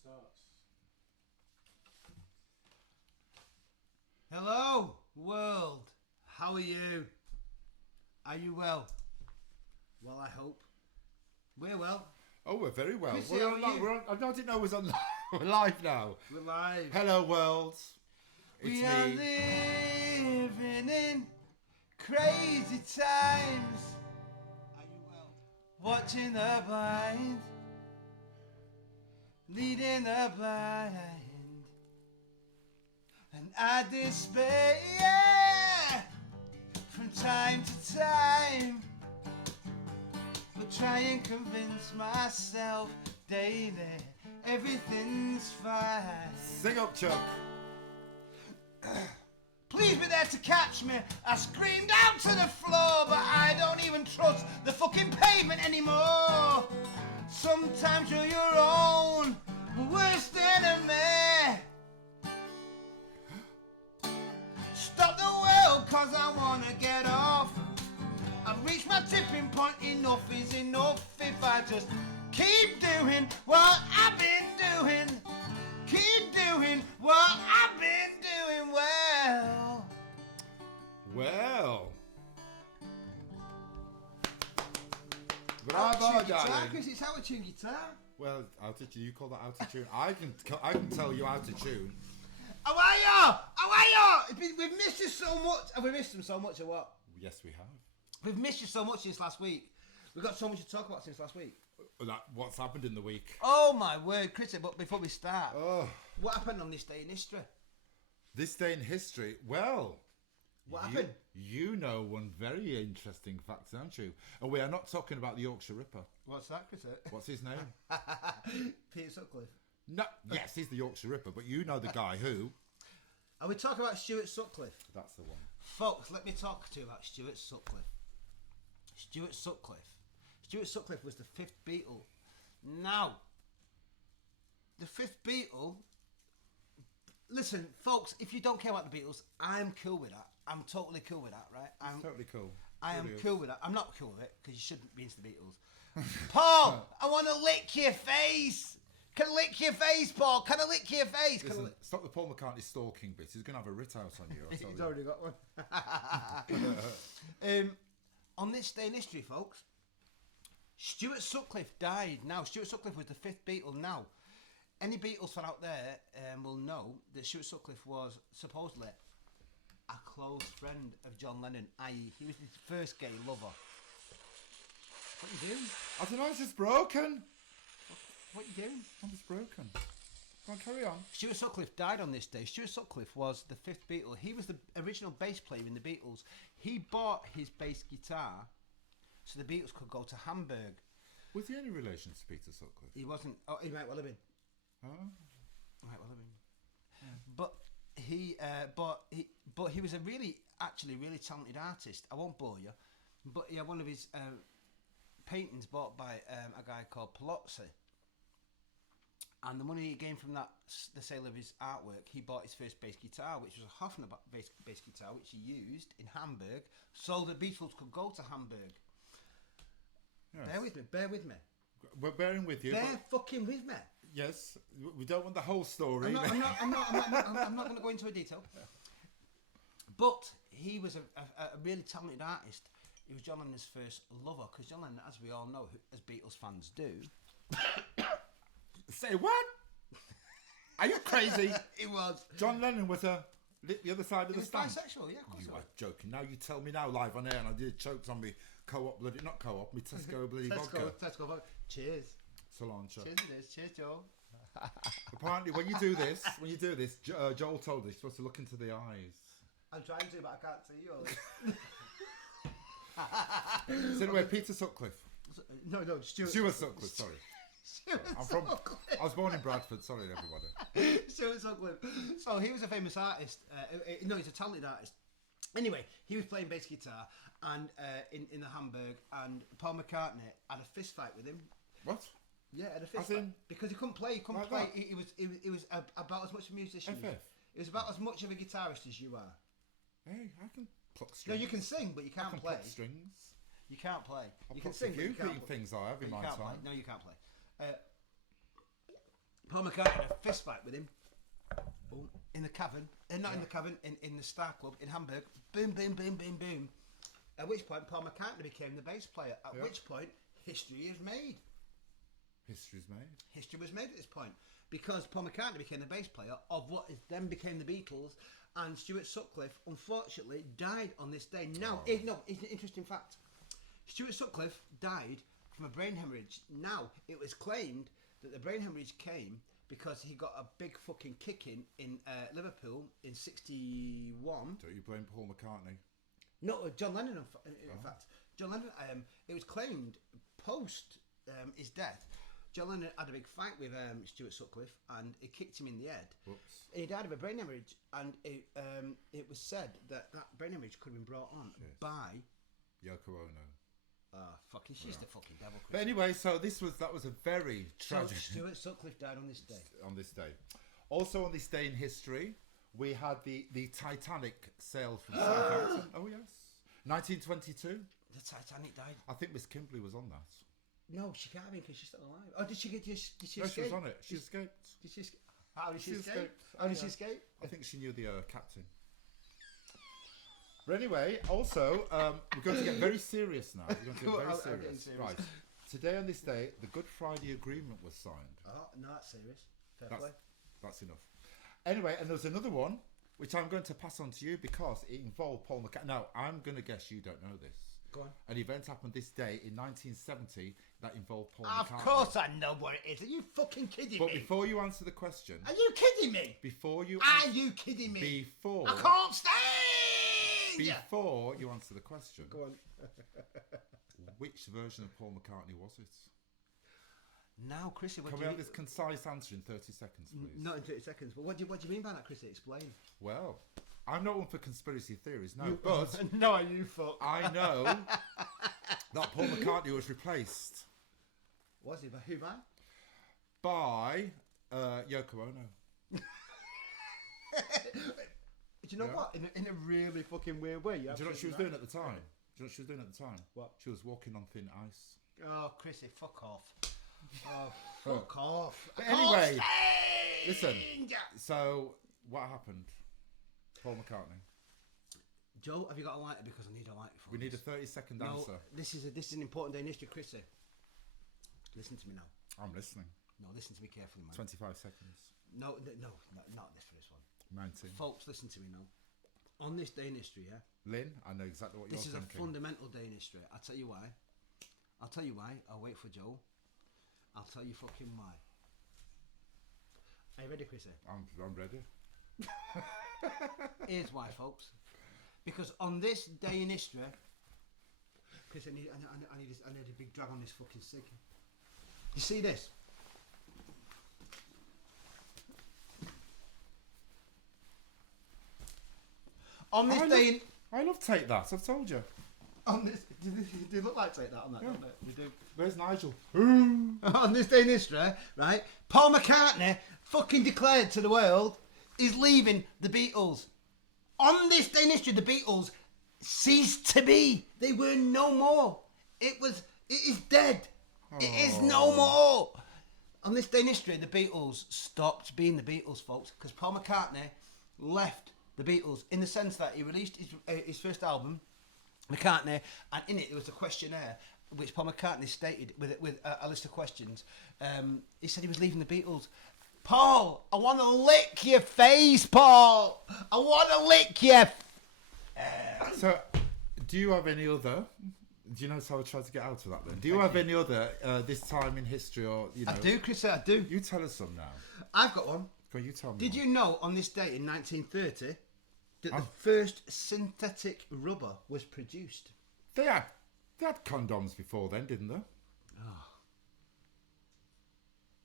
starts. Hello, world. How are you? Are you well? Well, I hope. We're well. Oh, we're very well. Chrissy, how are you? I didn't know it was on. We're live now. We're live. Hello, world. It's We are me. living in crazy times. Are you well? Watching the blind, leading the blind, and I despair from time to time, but try and convince myself daily everything's fine. Sing up, Chuck. Please be there to catch me. I screamed out to the floor, but I don't even trust the fucking pavement anymore. Sometimes you're your own worst enemy. Stop the world, cause I wanna get off. I've reached my tipping point. Enough is enough. If I just keep doing what I've been doing, keep doing what I've been doing well. Well. Bravo, darling. Chris, it's out of tune guitar. Well, altitude. You call that altitude? I can tell you how to tune. How are you? How are you? We've missed you so much. Have we missed them so much or what? Yes, we have. We've missed you so much since last week. We've got so much to talk about since last week. What's happened in the week? Oh my word, Chris, but before we start, Oh, what happened on this day in history? this day in history. Well, What happened? You know one very interesting fact, don't you? And we are not talking about the Yorkshire Ripper. What's that, Chris? What's his name? Peter Sutcliffe. No, yes, he's the Yorkshire Ripper, but you know the guy who. Are we talking about Stuart Sutcliffe? That's the one. Folks, let me talk to you about Stuart Sutcliffe. Stuart Sutcliffe was the fifth Beatle. Now, the fifth Beatle. Listen, folks, if you don't care about the Beatles, I'm cool with that. I'm totally cool with that, right? I'm Totally cool. I am Really is. cool with that. I'm not cool with it because you shouldn't be into the Beatles. Paul, I want to lick your face. Can I lick your face, Paul? Can I lick your face? Can I Listen, stop the Paul McCartney stalking bit. He's going to have a writ out on you. He's already got one. On this day in history, folks, Stuart Sutcliffe died. Now, Stuart Sutcliffe was the fifth Beatle. Now, any Beatles fan out there will know that Stuart Sutcliffe was supposedly a close friend of John Lennon, i.e. he was his first gay lover. What are you doing? I don't know, it's just broken. What are you doing? I'm just broken. Go on, carry on. Stuart Sutcliffe died on this day. Stuart Sutcliffe was the fifth Beatle. He was the original bass player in the Beatles. He bought his bass guitar so the Beatles could go to Hamburg. Was he any relation to Peter Sutcliffe? He wasn't. Oh, he might well have been. Oh. Might well have been. Yeah. But he was a really talented artist. I won't bore you, but he had one of his paintings bought by a guy called Palozzi. And the money he gained from that, the sale of his artwork, he bought his first bass guitar, which was a Hofner bass guitar, which he used in Hamburg, so the Beatles could go to Hamburg. Yes. Bear with me. We're bearing with you. Bear fucking with me. Yes, we don't want the whole story. I'm not going to go into a detail. But he was a really talented artist. He was John Lennon's first lover, because John Lennon, as we all know, as Beatles fans do... Say what? Are you crazy? He was. John Lennon was the other side of the stand. Bisexual, yeah, of course. You are joking. Now you tell me now live on air, and I did chokes on me not co-op, me Tesco bloody vodka. Tesco vodka. Cheers. Cilantro. Cheers it is. Cheers, Joel. Apparently, when you do this, Joel told us you're supposed to look into the eyes. I'm trying to, but I can't see you. So anyway, Peter Sutcliffe. No, Stuart Sutcliffe. Sorry. Sutcliffe. I was born in Bradford. Sorry, everybody. Stuart Sutcliffe. So he was a famous artist. He's a talented artist. Anyway, he was playing bass guitar and in the Hamburg, and Paul McCartney had a fist fight with him. What? Yeah, had a fist fight because he couldn't play. He couldn't like play. that? He was about as much a musician. FF? He was about as much of a guitarist as you are. Hey, I can pluck No, strings. you can sing, but you can't I can play. pluck strings. You can't play. I've You can plucked sing, a but you few can't play. things I have in my time. Play. No, you can't play. Paul McCartney had a fist fight with him. Boom. In the cavern. Not in the cavern, in the Star Club in Hamburg. Boom, boom, boom, boom, boom. At which point, Paul McCartney became the bass player. At which point, history is made. History's made. History was made at this point. Because Paul McCartney became the bass player of what then became the Beatles, and Stuart Sutcliffe, unfortunately, died on this day. Now, it's an interesting fact. Stuart Sutcliffe died from a brain hemorrhage. Now, it was claimed that the brain hemorrhage came because he got a big fucking kicking in Liverpool in '61. Don't you blame Paul McCartney? No, John Lennon, in fact. John Lennon, it was claimed post his death, John Lennon had a big fight with Stuart Sutcliffe and it kicked him in the head. Whoops. He died of a brain hemorrhage, and it was said that brain hemorrhage could have been brought on by Yoko Ono. She's the fucking devil. But anyway, so that was a very tragic. So Stuart Sutcliffe died on this day. On this day. Also on this day in history, we had the Titanic sailed from Southampton. Oh yes, 1922. The Titanic died. I think Miss Kimberley was on that. No, she can't be because she's still alive. Oh, did she No, escape? she was on it. She escaped. Did she escape? How did she escape? escaped. How did she escape? I think she knew the captain. But anyway, also, we're going to get very serious now. We're going to get very serious. Right. Today on this day, the Good Friday Agreement was signed. Oh, no, that's serious. Fair play. That's enough. Anyway, and there's another one, which I'm going to pass on to you because it involved Paul McCartney. Now, I'm going to guess you don't know this. Go on. An event happened this day in 1970 that involved Paul McCartney. Of course I know what it is. Are you fucking kidding But me? before you answer the question... Are you kidding me? Are you kidding me? Before... I can't stand! Before you answer the question... Go on. Which version of Paul McCartney was it? Now, Chrissy, what Can do we you have this concise answer in 30 seconds, please? Not in 30 seconds. But what do you mean by that, Chrissy? Explain. Well, I'm not one for conspiracy theories, no, but... No, you fuck. I know that Paul McCartney was replaced. Was he? By who, man? By Yoko Ono. Do you know what? In a really fucking weird way. Do you know what she was doing at the time? What? She was walking on thin ice. Oh, Chrissy, fuck off. Oh, fuck off. But anyway, listen. So, what happened? Paul McCartney. Joe, have you got a lighter? Because I need a lighter for We this. need a 30-second No, answer. this is an important day in history, Chrissy. Listen to me now. I'm listening. No, listen to me carefully, man. 25 seconds. No, not this for this one. 19. Folks, listen to me now. On this day in history, yeah? Lynn, I know exactly what you're This is thinking. a fundamental day in history. I'll tell you why. I'll wait for Joe. I'll tell you fucking why. Are you ready, Chrissy? I'm ready. Here's why, folks. Because on this day in history, Chris, I need a big drag on this fucking cig. You see this? On this day, I love Take That. I've told you. on this, do they look like Take That on that? Yeah. Don't they? They do. Where's Nigel? On this day in history, right? Paul McCartney fucking declared to the world he's leaving the Beatles. On this day in history, the Beatles ceased to be. They were no more. It is dead. It is no more. On this day in history, the Beatles stopped being the Beatles, folks, because Paul McCartney left the Beatles in the sense that he released his first album, McCartney, and in it there was a questionnaire which Paul McCartney stated with a list of questions. He said he was leaving the Beatles. Paul, I want to lick your face, Paul. I want to lick your. So, do you have any other? Do you know how I tried to get out of that then? Do you have any other this time in history or you know? I do, Chris. I do. You tell us some now. I've got one. Go on, you tell me. Did one. you know on this day in 1930 that the first synthetic rubber was produced? They had condoms before then, didn't they? Oh.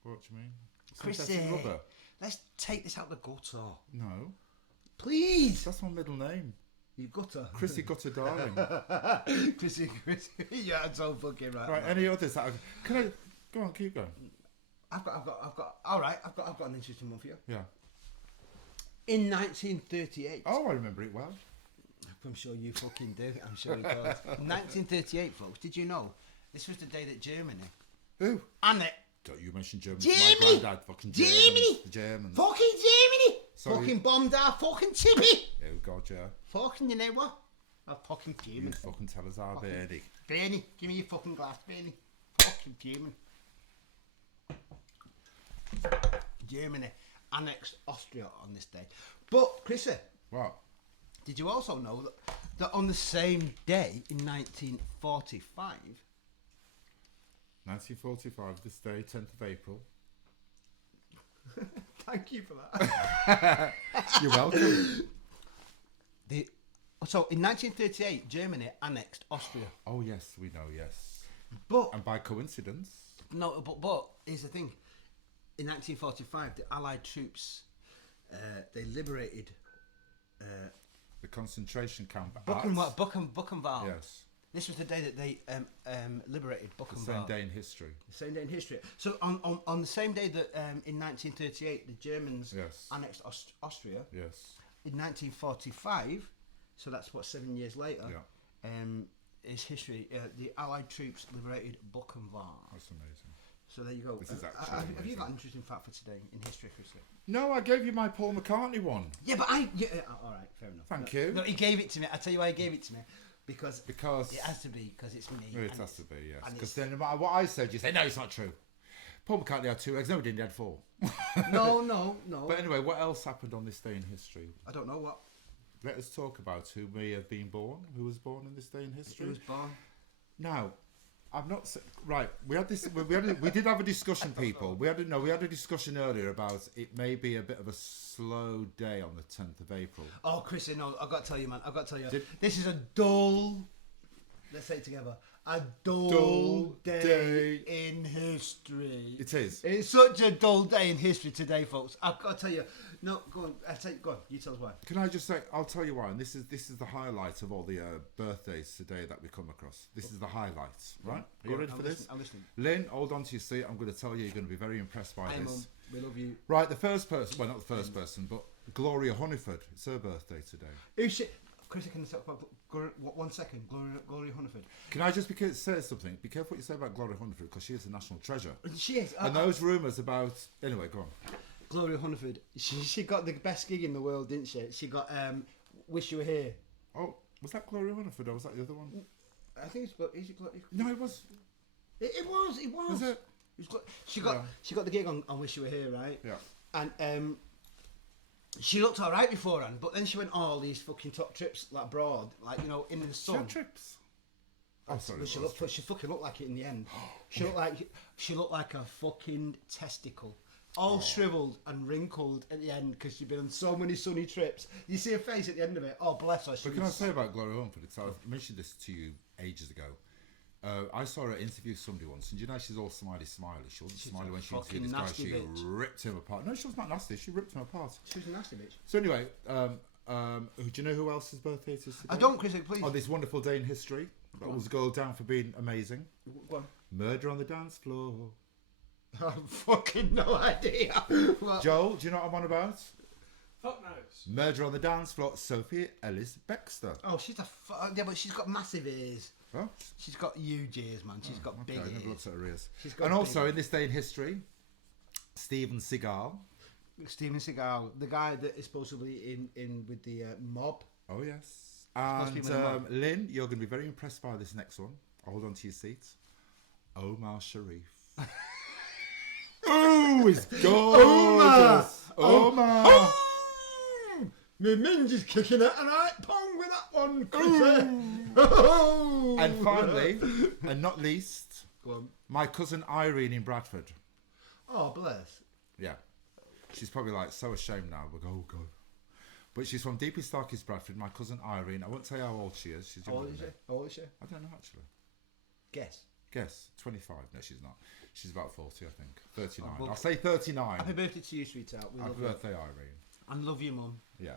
What do you mean? Chrissy, Synthetic rubber? let's take this out the gutter. No, Please. that's my middle name. You gutter. Chrissy Gutter Darling. Chrissy. Yeah, I'm so fucking right. Right, any others that can I go on, keep going. I've got. All right, I've got an interesting one for you. Yeah. In 1938. Oh, I remember it well. I'm sure you fucking do. I'm sure you do. 1938, folks. Did you know this was the day that Germany Who? Don't you mention Germany? Germany! My granddad, fucking Germany! The Germans. Fucking Germany! Sorry. Fucking bombed our fucking Tippy! Oh God, yeah. Fucking, you know what? I'm fucking You German. fucking tell us our Bernie. Bernie, give me your fucking glass, Bernie. Fucking German. Germany annexed Austria on this day. But, Chrissy, What? did you also know that on the same day in 1945... 1945, this day, 10th of April. Thank you for that. You're welcome. So, in 1938, Germany annexed Austria. Oh, yes, we know, yes. But, And by coincidence... no, but here's the thing. In 1945, the Allied troops, they liberated... the concentration camp at... Buchenwald. Yes. This was the day that they liberated The Buchenwald. same day in history. The same day in history. So on the same day that in 1938 the Germans Yes. annexed Austria, Yes. in 1945, so that's what 7 years later, Yeah. is history. The Allied troops liberated Buchenwald. That's amazing. So there you go. This is actually have you amazing. got an interesting fact for today in history, Chrisley? No, I gave you my Paul McCartney one. Yeah, but all right, fair enough. Thank No, you. No, he gave it to me. I tell you why he gave it to me. Because Because... it has to be, because it's me. It and has to be, yes. and Because it's- then no matter what I said, you say, no, it's not true. Paul McCartney had 2 eggs. No, he didn't. He had 4. No. But anyway, what else happened on this day in history? I don't know what. Let us talk about who may have been born, who was born in this day in history. Who was born? Now, I'm not right. We had this. We did have a discussion, people. We had a discussion earlier about it may be a bit of a slow day on the 10th of April. Oh, Chrissy, no, I've got to tell you, man. I've got to tell you. Did- This is a dull... Let's say it together. A dull day in history. It is. It's such a dull day in history today, folks. I've got to tell you. No, go on. Go on. You tell us why. Can I just say? I'll tell you why. And this is the highlight of all the birthdays today that we come across. This is the highlights, right? Are you ready for this? I'm listening. Lynn, hold on to your seat. I'm going to tell you. You're going to be very impressed by Hi, this. Mum. We love you. Right, the first person. Well, not the first person, but Gloria Hunniford. It's her birthday today. Who's she? Chrissy, can you talk about... 1 second. Gloria Hunniford. Can I just say something? Be careful what you say about Gloria Hunniford because she is a national treasure. She is. And those rumours about... Anyway, go on. Gloria Hunniford. She got the best gig in the world, didn't she? She got Wish You Were Here. Oh, was that Gloria Hunniford or was that the other one? I think it's... Is it Gloria? No, it was... It was. Was it? She got the gig on Wish You Were Here, right? Yeah. And she looked alright beforehand, but then she went on all these fucking top trips like abroad, like in the She sun. had trips. Oh, sorry. Well, she fucking looked like it in the end. She looked like a fucking testicle. All shriveled and wrinkled at the end because she'd been on so many sunny trips. You see her face at the end of it. Oh, bless her. But can I say about Gloria Hunniford? I mentioned this to you ages ago. I saw her interview somebody once, and you know she's all smiley. She wasn't smiley when she interviewed this guy. nasty She bitch. ripped him apart. No, she was not nasty. She ripped him apart. She was a nasty bitch. So anyway, do you know who else's birthday it is today? I don't, Chris, please. On this wonderful day in history, that was go down for being amazing. Go on. Murder on the dance floor. I've fucking no idea. What? Joel, do you know what I'm on about? Fuck knows. Murder on the dance floor. Sophie Ellis Bextor. Oh, she's yeah, but she's got massive ears. Oh, She's got huge ears, man. She's got okay, big I never ears. looked at her ears. She's got And big also ears. in this day in history, Steven Seagal. Steven Seagal, the guy that is supposedly in with the mob. Oh yes. Must be And with a mob. Lynn, you're going to be very impressed by this next one. Hold on to your seat. Omar Sharif. Oh, it's gorgeous. Omar. My minge is kicking it, and I pong with that one, Chrissy. And finally, and not least, Go on. my cousin Irene in Bradford. Oh, bless. Yeah. She's probably like so ashamed now. We'll go, oh God. But she's from deepest, darkest Bradford. My cousin Irene. I won't tell you how old she is. She's How younger old is than she? me. How old is she? I don't know actually. Guess. Guess. 25. No, she's not. She's about 40, I think. 39. well, I'll say 39. Happy birthday to you, sweetheart. We Happy love you. birthday, Irene. And love you, Mum. Yeah.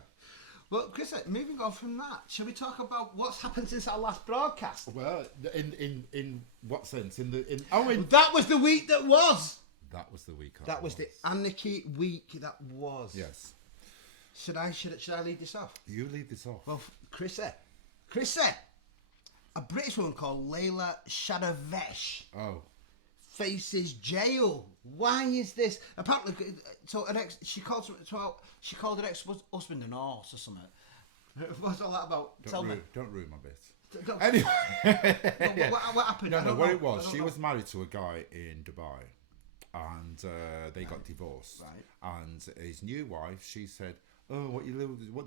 Well, Chris, moving on from that, shall we talk about what's happened since our last broadcast? Well, in what sense? In That was the week that was. that was the week. That was the anarchy week that was. Yes. Should I lead this off? You lead this off. Well, Chrissy, a British woman called Layla Shadavesh Oh. faces jail. Why is this? Apparently, so she called her ex-husband an arse or something. What's all that about? Don't ruin my bit. Don't- Anyway, what happened? I no, don't what know. it was, I don't she know. was married to a guy in Dubai, and they got divorced. Right. And his new wife, she said, "Oh, what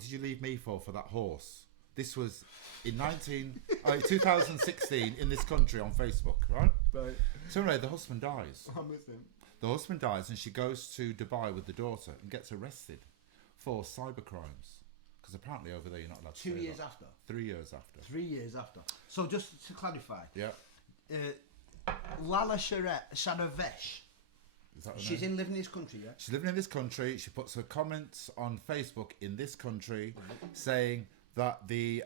did you leave me for that horse?" This was in 2016 in this country on Facebook, right? Right. So anyway, the husband dies. I'm with him. The husband dies, and she goes to Dubai with the daughter and gets arrested for cyber crimes. Because apparently over there you're not allowed to 2 say years that. after. 3 years after. 3 years after. So just to clarify, Yeah. Lala Sharavesh, Is that her she's name? living in this country, yeah? She's living in this country. She puts her comments on Facebook in this country saying that the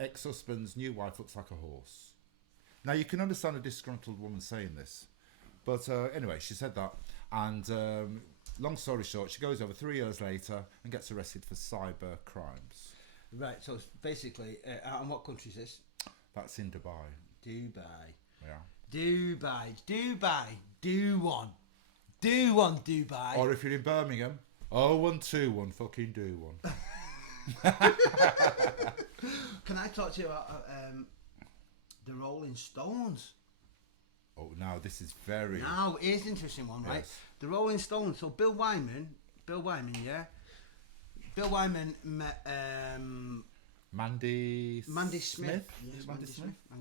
ex-husband's new wife looks like a horse. Now, you can understand a disgruntled woman saying this. But anyway, she said that. And long story short, she goes over 3 years later and gets arrested for cyber crimes. Right, so it's basically, and what country is this? That's in Dubai. Dubai. Yeah. Dubai. Do one, Dubai. Or if you're in Birmingham, 0121 fucking do one. Can I talk to you about the Rolling Stones? Oh, now this is very... Now, here's an interesting one, right? Yes. The Rolling Stones. So Bill Wyman, yeah? Bill Wyman met Mandy Smith. Is Yes, it Mandy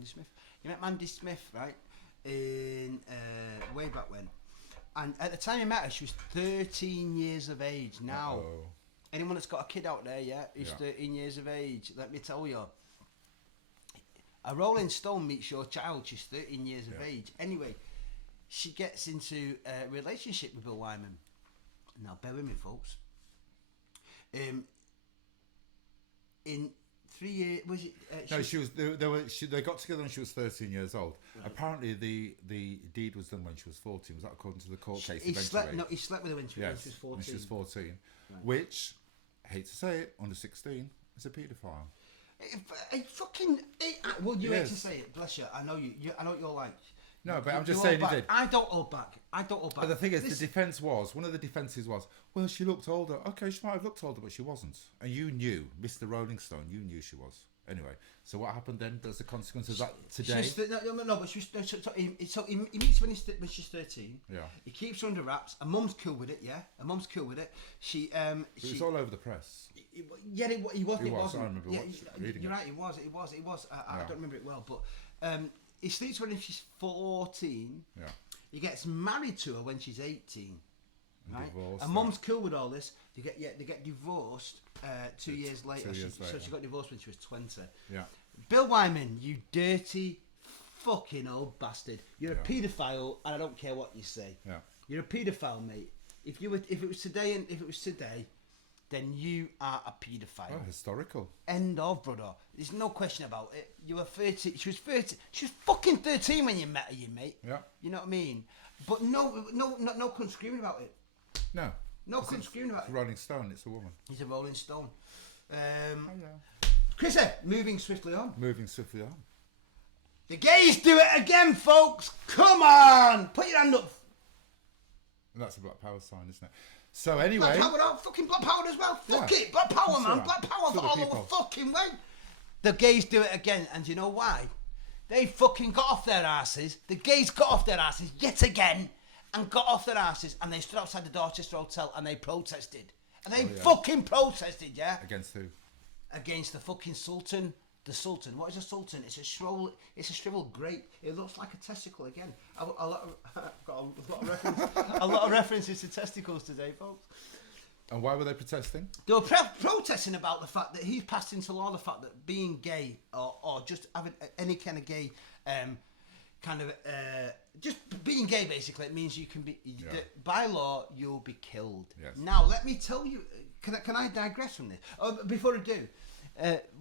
Smith. He met Mandy Smith, right? In way back when. And at the time he met her, she was 13 years of age. Now, anyone that's got a kid out there, yeah, who's 13 years of age, let me tell you, a Rolling Stone meets your child, she's 13 years of age. Anyway, she gets into a relationship with Bill Wyman. Now, bear with me, folks. In 3 years, was it? No, she was. They got together when she was 13 years old. Right. Apparently, the deed was done when she was 14. Was that according to the court case? He slept with her when she was 14. When she was 14, right. Which, I hate to say it, under 16 is a paedophile. Well, you hate to say it. Bless you. I know you. I know what you're like. No, but I'm just saying he did. I don't hold back. But the thing is, the defence was, one of the defences was, well, she looked older. Okay, she might have looked older, but she wasn't. And you knew, Mr. Rolling Stone, you knew she was. Anyway, so what happened then? There's the consequence of that today. No, but she was, so he meets when she's 13. Yeah. He keeps her under wraps. Her mum's cool with it, yeah? Her mum's cool with it. It was all over the press. Yeah, he wasn't. I remember reading You're it. right, it was. I don't remember it well, but he sleeps with her when she's 14. Yeah. He gets married to her when she's 18. Right? Divorced, and mum's cool with all this. They get divorced 2 years later. So she got divorced when she was 20. Yeah. Bill Wyman, you dirty fucking old bastard. You're a paedophile, and I don't care what you say. Yeah. You're a paedophile, mate. If it was today, then you are a paedophile. Oh, historical. End of, brother. There's no question about it. You were 30. She was 30. She was fucking 13 when you met her, you mate. Yeah. You know what I mean? But no cunt screaming about it. No. No cunt screaming about It's it. Rolling Stone. It's a woman. He's a Rolling Stone. Yeah. Chrissy, moving swiftly on. Moving swiftly on. The gays do it again, folks. Come on, put your hand up. And that's a Black Power sign, isn't it? So anyway, Black Power, fucking Black Power as well. Fuck Yeah. it, Black Power, That's man. all right. Black Power It's for other all people. over fucking way. The gays do it again, and do you know why? They fucking got off their asses. The gays got off their asses yet again, and got off their asses, and they stood outside the Dorchester Hotel and they protested. And they fucking protested, yeah. Against who? Against the fucking Sultan. The Sultan. What is a Sultan? It's a shriveled grape. It looks like a testicle again. I've got a lot of references to testicles today, folks. And why were they protesting? They were protesting about the fact that he's passed into law the fact that being gay or just having any kind of gay just being gay basically, it means you can be by law you'll be killed. Yes. Now let me tell you, can I digress from this? Before I do,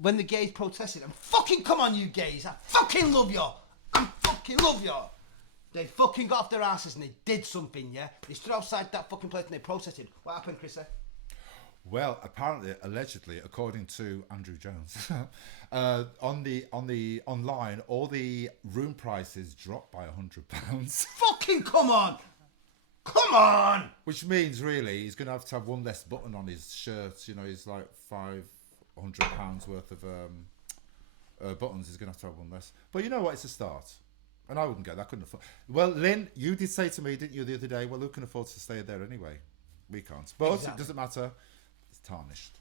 when the gays protested, and fucking come on you gays, I fucking love you. They fucking got off their asses and they did something, yeah? They stood outside that fucking place and they protested. What happened, Chris? Well, apparently, allegedly, according to Andrew Jones, online, all the room prices dropped by £100. Fucking come on! Come on! Which means, really, he's going to have one less button on his shirt. You know, he's like £500 worth of buttons. He's going to have one less. But you know what? It's a start. And I wouldn't go. I couldn't afford. Well, Lynn, you did say to me, didn't you, the other day? Well, who can afford to stay there anyway? We can't. But Exactly. it doesn't matter. It's tarnished.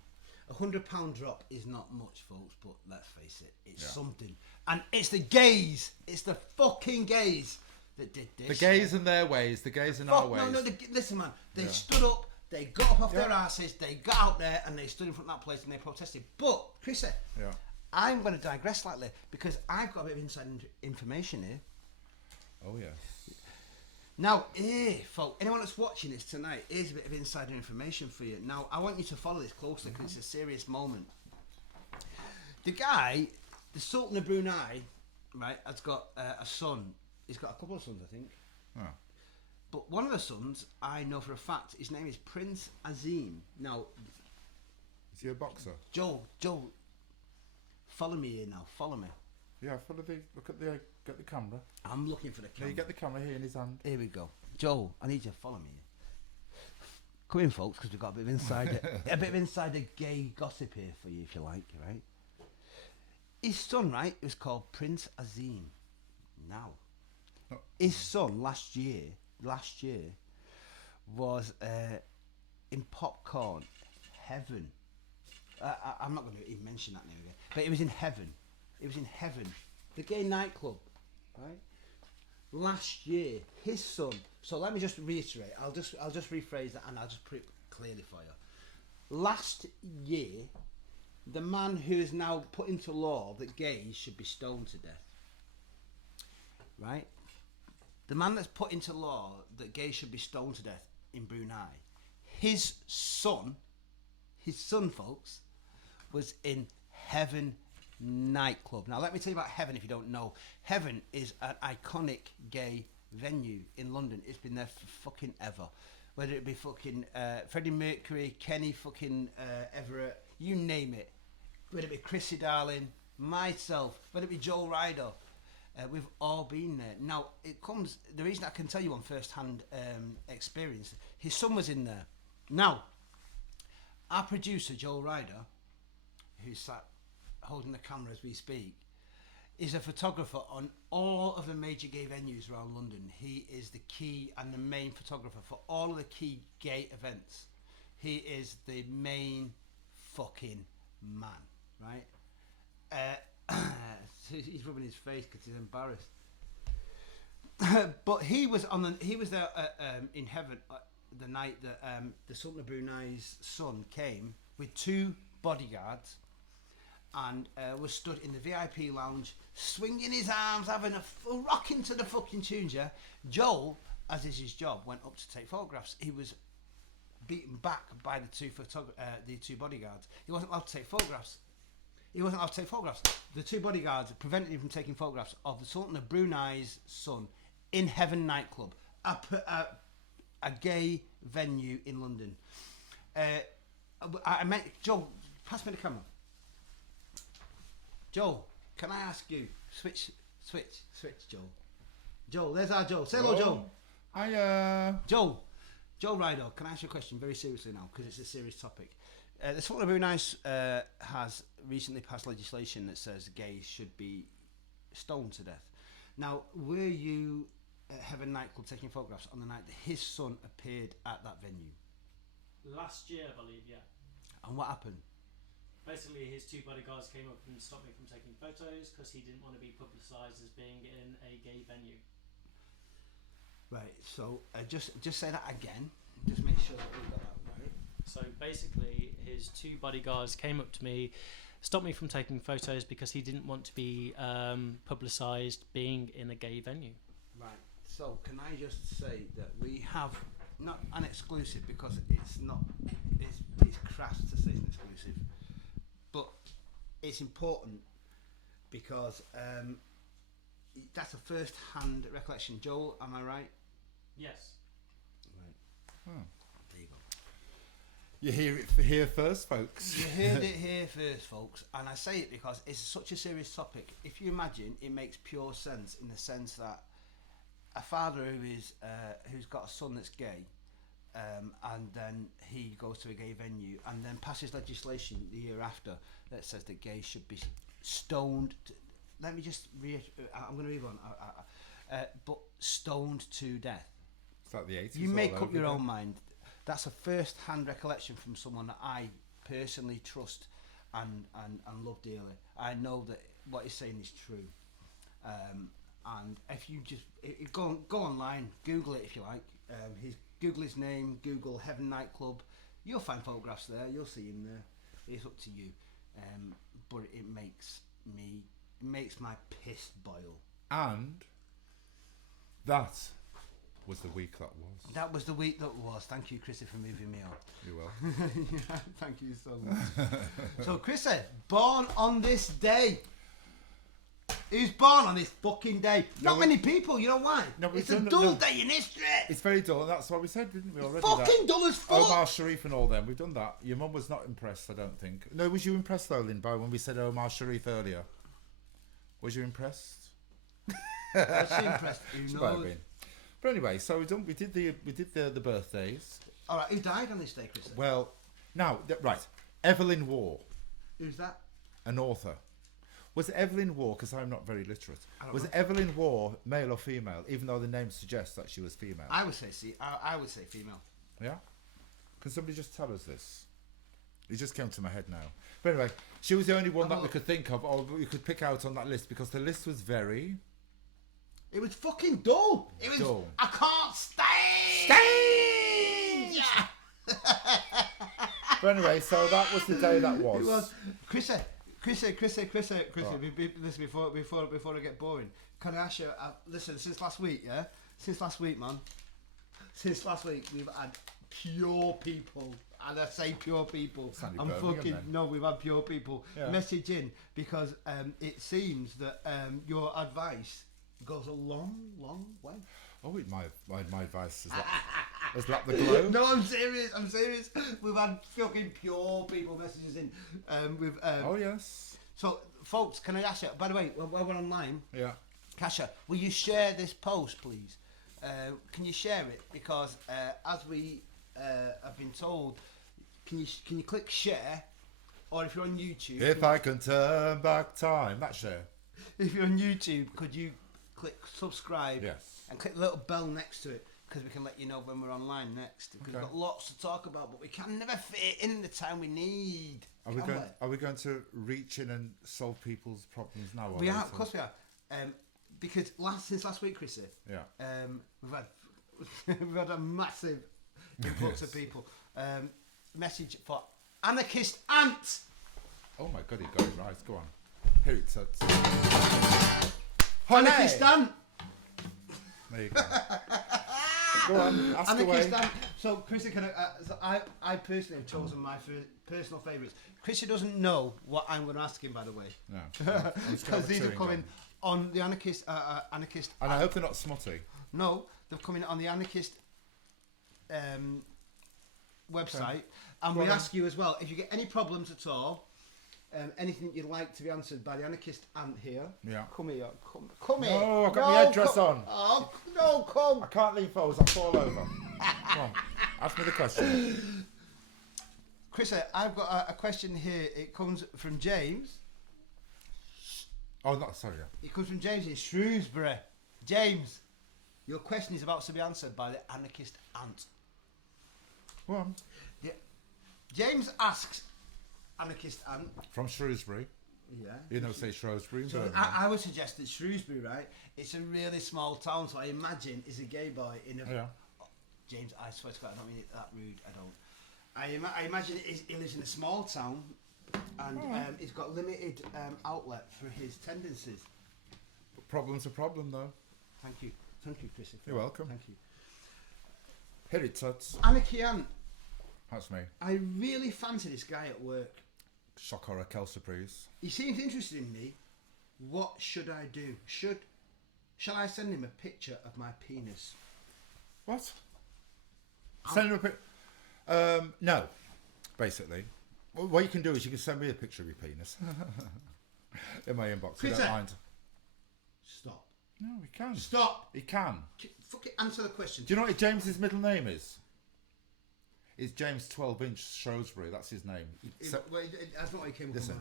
£100 drop is not much, folks, but let's face it, it's Yeah. something. And it's the gays. It's the fucking gays that did this. The gays and their ways. The gays and our Fuck, ways. no, listen, man. They Yeah. stood up, they got up off Yeah. their asses, they got out there, and they stood in front of that place and they protested. But, Chrissy, Yeah. I'm going to digress slightly because I've got a bit of inside information here. Oh, yes. Now, folks, anyone that's watching this tonight, here's a bit of insider information for you. Now, I want you to follow this closely because it's a serious moment. The guy, the Sultan of Brunei, right, has got a son. He's got a couple of sons, I think. Oh. But one of the sons, I know for a fact, his name is Prince Azim. Now, Is he a boxer? Joel, follow me here now. Follow me. Yeah, get the camera. I'm looking for the No, camera. you get the camera here in his hand. Here we go. Joel, I need you to follow me here. Come in, folks, because we've got a bit of insider gay gossip here for you, if you like, right? His son, right, is called Prince Azim. Now, Oh. his son last year was in popcorn heaven. I'm not going to even mention that name again, but it was in heaven. It was in heaven, the gay nightclub, right? Last year, his son. So let me just reiterate. I'll just rephrase that and I'll just put it clearly for you. Last year, the man who is now put into law that gays should be stoned to death. Right? The man that's put into law that gays should be stoned to death in Brunei, his son, folks, was in Heaven nightclub. Now let me tell you about Heaven if you don't know. Heaven is an iconic gay venue in London. It's been there for fucking ever. Whether it be fucking Freddie Mercury, Kenny fucking Everett, you name it. Whether it be Chrissy Darling, myself, whether it be Joel Ryder, we've all been there. Now it comes. The reason I can tell you on first-hand experience, his son was in there. Now, our producer Joel Ryder, who's sat holding the camera as we speak, is a photographer on all of the major gay venues around London. He is the key and the main photographer for all of the key gay events. He is the main fucking man, right? He's rubbing his face because he's embarrassed. But he was there in Heaven the night that the Sultan of Brunei's son came with 2 bodyguards and was stood in the VIP lounge, swinging his arms, having a rocking to the fucking tunes. Yeah, Joel, as is his job, went up to take photographs. He was beaten back by the 2 bodyguards. He wasn't allowed to take photographs. The 2 bodyguards prevented him from taking photographs of the Sultan of Brunei's son in Heaven nightclub, a gay venue in London. I met Joel. Pass me the camera. Joel, can I ask you? Switch, Joel. There's our Joel. Say hello, Joel. Hiya. Joel Ryder, can I ask you a question very seriously now, because it's a serious topic. The Sultan of Brunei has recently passed legislation that says gays should be stoned to death. Now, were you at Heaven nightclub taking photographs on the night that his son appeared at that venue? Last year, I believe, yeah. And what happened? Basically, his 2 bodyguards came up and stopped me from taking photos because he didn't want to be publicised as being in a gay venue. Right, so just say that again. Just make sure that we got that right. So basically, his 2 bodyguards came up to me, stopped me from taking photos because he didn't want to be publicised being in a gay venue. Right, so can I just say that we have, not an exclusive because it's not, it's crass to say it's an exclusive, but it's important because that's a first-hand recollection. Joel, am I right? Yes. Right. Hmm. There you go. You hear it here first, folks. You heard it here first, folks, and I say it because it's such a serious topic. If you imagine, it makes pure sense in the sense that a father who's got a son that's gay, and then he goes to a gay venue and then passes legislation the year after that says that gays should be stoned. Let me just I'm going to read one. But stoned to death. It's like the 80s. You make up your own mind. That's a first-hand recollection from someone that I personally trust and love dearly. I know that what he's saying is true. And if you just go online, Google it if you like. Google his name, Google Heaven Nightclub. You'll find photographs there. You'll see him there. It's up to you. But it makes my piss boil. And that was the week that was. That was the week that was. Thank you, Chrissy, for moving me on. You will. Yeah, thank you so much. So, Chrissy, born on this day. Who's born on this fucking day? Not many people, you know why? No, it's a dull day in history. It's very dull, and that's what we said, didn't we, already? Fucking dull as fuck. Omar Sharif and all them, we've done that. Your mum was not impressed, I don't think. No, was you impressed though, Lynn, by when we said Omar Sharif earlier? Was you impressed? Was she impressed? Who She knows? might have been. But anyway, so we did the birthdays. All right, who died on this day, Chrissy? Well, now right, Evelyn Waugh, Who's that? an author. Was it Evelyn Waugh? Because I'm not very literate. Was know. Evelyn Waugh male or female? Even though the name suggests that she was female. I would say female. Yeah. Can somebody just tell us this? It just came to my head now. But anyway, she was the only one that we could think of, or we could pick out on that list, because the list was very. It was fucking dull. It was. Dull. I can't stand. Yeah. But anyway, so that was the day that was. It was. Chrissy. What? Listen, before I get boring, can I ask you? Listen, since last week, yeah. Since last week, man. Since last week, we've had pure people, and I say pure people. I'm fucking then. no. We've had pure people message in because it seems that your advice goes a long way. Oh, my advice has lapped the glow. No, I'm serious. We've had fucking pure people messages in. Oh yes. So, folks, can I ask you? By the way, while we're online, Yeah. Kasha, will you share this post, please? Can you share it? Because as we have been told, can you click share, or if you're on YouTube, If I can turn back time, that's share. if you're on YouTube, could you click subscribe? Yes. And click the little bell next to it, because we can let you know when we're online next. Because we've got lots to talk about, but we can never fit in the time we need. Are we going to reach in and solve people's problems now? We are, of course we are. Because since last week, Chrissy, we've had a massive influx of people. Message for Anarchist Ant. Oh my god, he got it right. Go on. Here it says. Anarchist Ant. There you go. Go on, ask Anarchist away. Ant. So, Chrissy, I personally have chosen my personal favourites. Chrissy doesn't know what I'm going to ask him, by the way. No. Because these are coming on the Anarchist. Anarchist. And I hope they're not smutty. No, they're coming on the Anarchist website. And we ask you as well, if you get any problems at all, anything you'd like to be answered by the Anarchist Ant here. Yeah. Come here. Come here. No, I've got my headdress on. Oh, no, come. I can't leave those, I'll fall over. Come on, ask me the question. Chrissy, I've got a question here. It comes from James. Oh, no, sorry. Yeah. It comes from James in Shrewsbury. James, your question is about to be answered by the Anarchist Ant. Go on. Yeah. James asks, Anarchist Ant. From Shrewsbury. Yeah. You know, say Shrewsbury. So I would suggest that Shrewsbury, right? It's a really small town, so I imagine is a gay boy in a. Yeah. Oh, James, I swear to God, I don't mean it that rude. I don't. I imagine he lives in a small town, and he's got limited outlet for his tendencies. Problem's a problem, though. Thank you, Christopher. You're welcome. Thank you. Hit it, Tuts. Anarchy Ant. That's me. I really fancy this guy at work. Shock horror, Kel surprise. He seems interested in me. What should I do? Shall I send him a picture of my penis? What? Send him a pic. No. basically. Well, what you can do is you can send me a picture of your penis in my inbox. I Critter. don't mind. Stop. No, he can. Stop. He can. Fucking answer the question. Do you know what James's middle name is? It's James 12-inch Shrewsbury. That's his name. That's not what he came up with. Listen,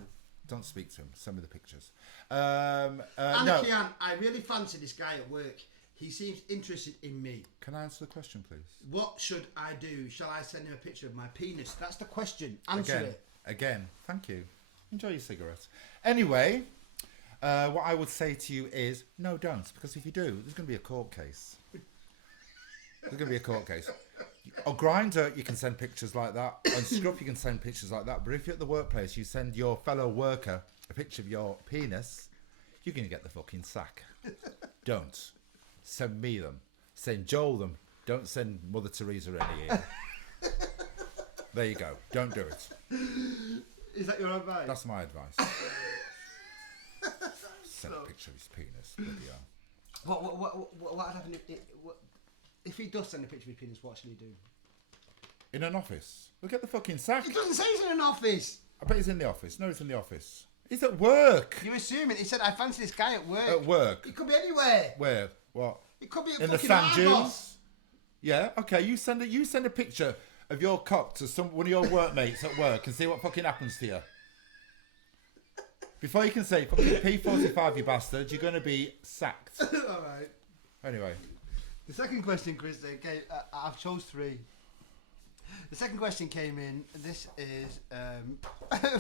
don't speak to him. Send me the pictures. Anarchy, No. I really fancy this guy at work. He seems interested in me. Can I answer the question, please? What should I do? Shall I send him a picture of my penis? That's the question. Answer it. Again, thank you. Enjoy your cigarette. Anyway, what I would say to you is, no, don't. Because if you do, there's going to be a court case. There's going to be a court case. On Grindr, you can send pictures like that. On Scruff, you can send pictures like that. But if you're at the workplace, you send your fellow worker a picture of your penis, you're going to get the fucking sack. Don't. Send me them. Send Joel them. Don't send Mother Teresa any here. There you go. Don't do it. Is that your advice? That's my advice. Send a picture of his penis. Bloody hell. What happen if he does send a picture of his penis? What should he do? In an office. Look at the fucking sack. It doesn't say he's in an office. I bet he's in the office. No, he's in the office. He's at work. You're assuming. He said, I fancy this guy at work. At work. It could be anywhere. Where? What? It could be at In the fucking sand Argos. dunes? Yeah, okay. You send a picture of your cock to one of your workmates at work and see what fucking happens to you. Before you can say fucking P45, you bastard, you're going to be sacked. All right. Anyway. The second question, Chris, I've chose 3. The second question came in. This is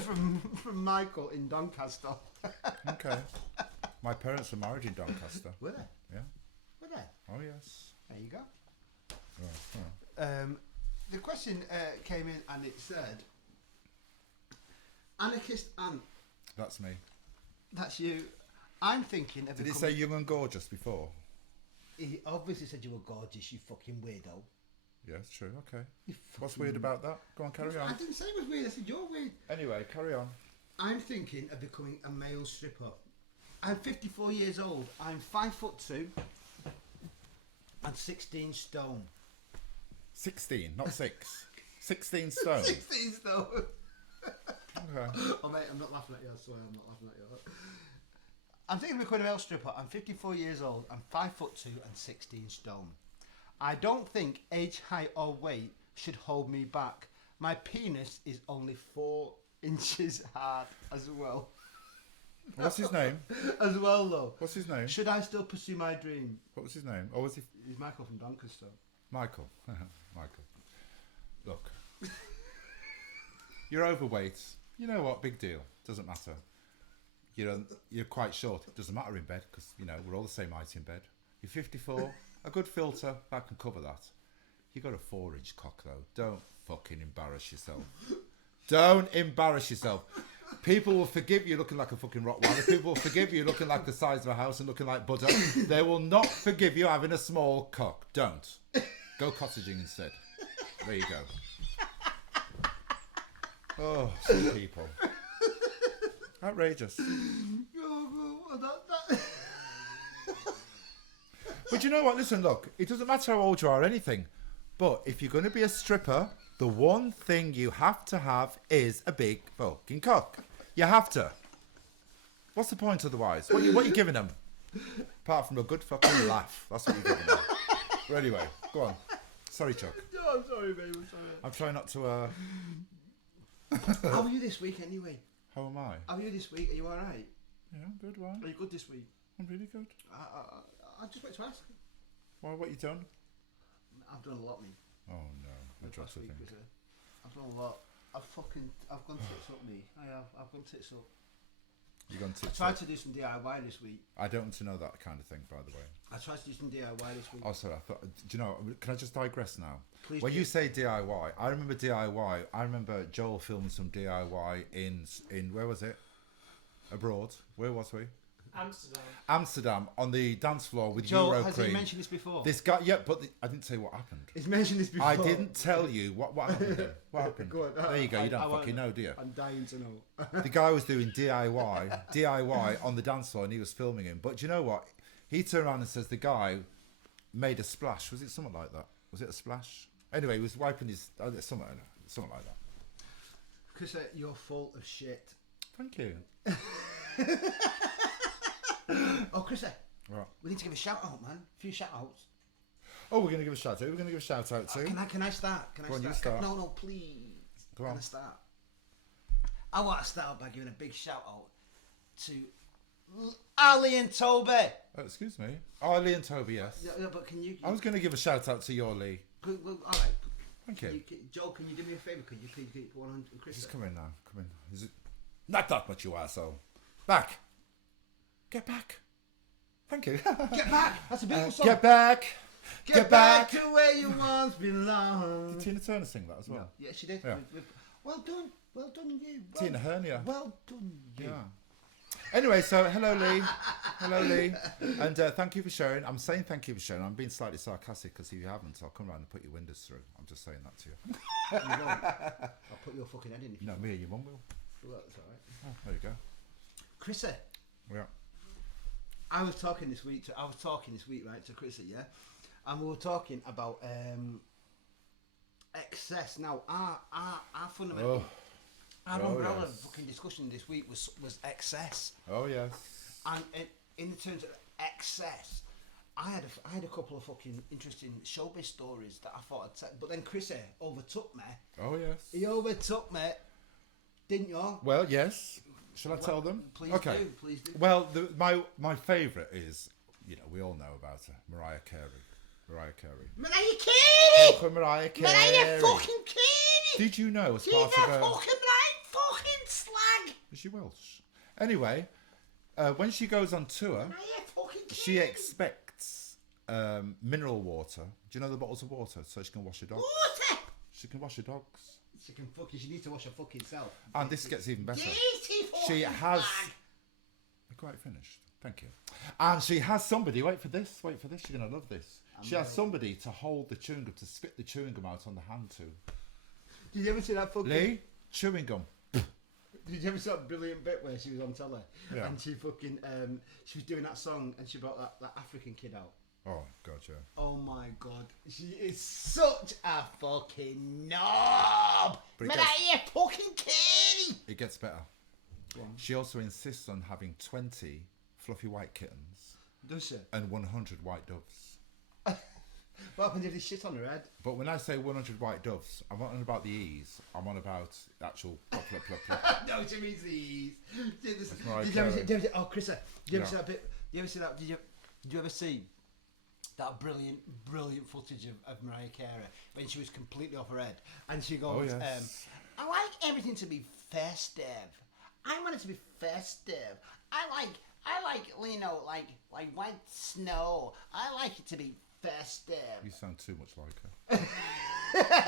from Michael in Doncaster. Okay. My parents were married in Doncaster. Were they? Yeah. Were they? Oh, yes. There you go. Right. The question came in and it said, Anarchist Ant. That's me. That's you. I'm thinking of Did he say young and gorgeous before? He obviously said you were gorgeous, you fucking weirdo. Yeah, it's true. Okay. You What's fucking- weird about that? Go on, carry I on. didn't say it was weird, I said you're weird. Anyway, carry on. I'm thinking of becoming a male stripper. I'm 54 years old. I'm 5'2" and 16 stone. 16, not 6. 16 stone. 16 stone. Okay. Oh mate, I'm not laughing at you. Sorry, I'm not laughing at you. I'm thinking of becoming a male stripper. I'm 54 years old. I'm 5'2" and 16 stone. I don't think age, height, or weight should hold me back. My penis is only 4 inches hard as well. What's his name? As well, though. What's his name? Should I still pursue my dream? What was his name? Oh, was he He's Michael from Doncaster. Michael? Michael. Look. You're overweight. You know what? Big deal. Doesn't matter. You're quite short. It doesn't matter in bed because, we're all the same height in bed. You're 54. A good filter, that can cover that. You got a 4-inch cock, though. Don't fucking embarrass yourself. Don't embarrass yourself. People will forgive you looking like a fucking Rottweiler. People will forgive you looking like the size of a house and looking like butter. They will not forgive you having a small cock. Don't. Go cottaging instead. There you go. Oh, some people. Outrageous. But you know what? Listen, look. It doesn't matter how old you are or anything. But if you're going to be a stripper, the one thing you have to have is a big fucking cock. You have to. What's the point otherwise? What are you giving them? Apart from a good fucking laugh. That's what you're giving them. But anyway, go on. Sorry, Chuck. No, I'm sorry, babe. I'm sorry. I'm trying not to... How are you this week, anyway? How am I? How are you this week? Are you all right? Yeah, I'm good. Why? Are you good this week? I'm really good. I just wanted to ask. Why? What you done? I've done a lot, me. Oh no, I dropped Last week something. was I've done a lot. I've gone tits up, me. I have. I've gone tits up. You gone I tits tried up? to do some DIY this week. I don't want to know that kind of thing, by the way. I tried to do some DIY this week. Oh, sorry. I thought. Do you know? Can I just digress now? Please When do. you say DIY, I remember DIY. I remember Joel filming some DIY in where was it? Abroad. Where was we? Amsterdam on the dance floor with Joe, Euro has cream. he mentioned this before? This guy, yeah, but I didn't tell you what happened. He's mentioned this before. I didn't tell you what happened. Then. What happened? Go on. There you go. You don't I wanna fucking know, do you? I'm dying to know. The guy was doing DIY on the dance floor, and he was filming him. But do you know what? He turned around and says the guy made a splash. Was it something like that? Was it a splash? Anyway, he was wiping his something like that. Chris, you're full of shit. Thank you. Oh, Chris, Right. we need to give a shout out, man. A few shout outs. Oh, we're going to give a shout out. We're going to give a shout out to. Can I start? Can I Go on, start? you start. No, please. Go Can on. I start? I want to start by giving a big shout out to Ali and Toby. Oh, excuse me. Oh, Lee and Toby, yes. Yeah, but can you? I was going to give a shout out to your Lee. All right. Thank you. Joe, can you do me a favour? Could you please go on Chris? Just come in now. Come in. Is it not that much, you asshole? Back. Get back. Thank you. Get back. That's a beautiful song. Get back. Get back to where you once belonged. Did Tina Turner sing that as well? No. Yeah, she did. Yeah. Well done, you. Tina Hernia. Well done, you. Yeah. Anyway, so hello Lee. Hello Lee. And thank you for sharing. I'm saying thank you for sharing. I'm being slightly sarcastic because if you haven't, I'll come around and put your windows through. I'm just saying that to you. You won't. I'll put your fucking head in if you No, me and your mum will. Well, that's alright. Oh, there you go. Chrissy, Yeah. I was talking this week, right, to Chrissy, yeah? And we were talking about excess. Now, our fundamental, our umbrella yes. fucking discussion this week was excess. Oh yes. And in terms of excess, I had a couple of fucking interesting showbiz stories that I thought I'd say, but then Chrissy overtook me. Oh yes. He overtook me, didn't you? Well, yes. Shall I tell them? Please okay. do, please do. Well, my favourite is, we all know about her, Mariah Carey. Mariah Carey. Mariah Carey! Welcome, Mariah Carey. Mariah fucking Carey! Did you know as She's part a of her... fucking slag! Is she Welsh? Anyway, when she goes on tour, Mariah fucking Carey! she expects mineral water. Do you know the bottles of water? So she can wash her dogs. Water! She can wash her dogs. She needs to wash her fucking self. And this gets even better. She has... You're quite finished. Thank you. And she has somebody, wait for this, you're going to love this. She has somebody to hold the chewing gum, to spit the chewing gum out on the hand to. Did you ever see that fucking... Lee, chewing gum. Did you ever see that brilliant bit where she was on telly? Yeah. And she fucking... she was doing that song and she brought that African kid out. Oh, God, yeah. Oh my God. She is such a fucking knob! Mariah fucking Carey! It gets better. She also insists on having 20 fluffy white kittens. Does she? And 100 white doves. What happens if they shit on her head? But when I say 100 white doves, I'm not on about the E's. I'm on about actual plop. No, she means the E's. Mariah Did you ever Carey. see, oh, Chrissa, did you ever Yeah. see that bit? Did you ever see that? Did you ever see that brilliant footage of Mariah Carey when she was completely off her head and she goes, Oh, yes. I like everything to be festive. I want it to be festive. I like like white snow. I like it to be festive. You sound too much like her.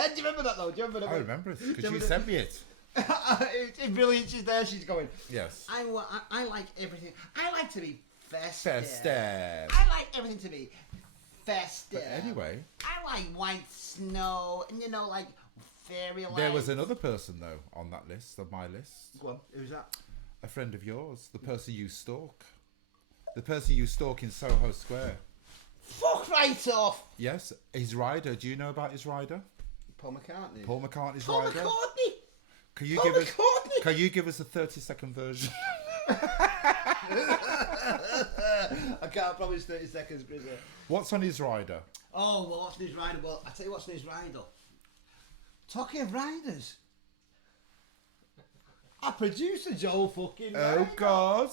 Do you remember that though? Do you remember that? I remember it because you sent me it. It's brilliant. She's there. She's going. Yes. I like everything. I like to be festive. Festive. I like everything to be festive. But anyway. I like white snow and like fairy lights. There was another person though on that list, of my list. Go on. Who's that? A friend of yours. The person you stalk. The person you stalk in Soho Square. Fuck right off. Yes, his rider. Do you know about his rider? Paul McCartney. Paul McCartney's Paul rider. McCartney. Can you Paul give us? McCartney. Can you give us a 30-second version? I can't promise 30 seconds, Grizzly. What's on his rider? Oh, well, what's on his rider? Well, I tell you what's on his rider. Talking of riders, our producer Joe fucking. Oh rider. God!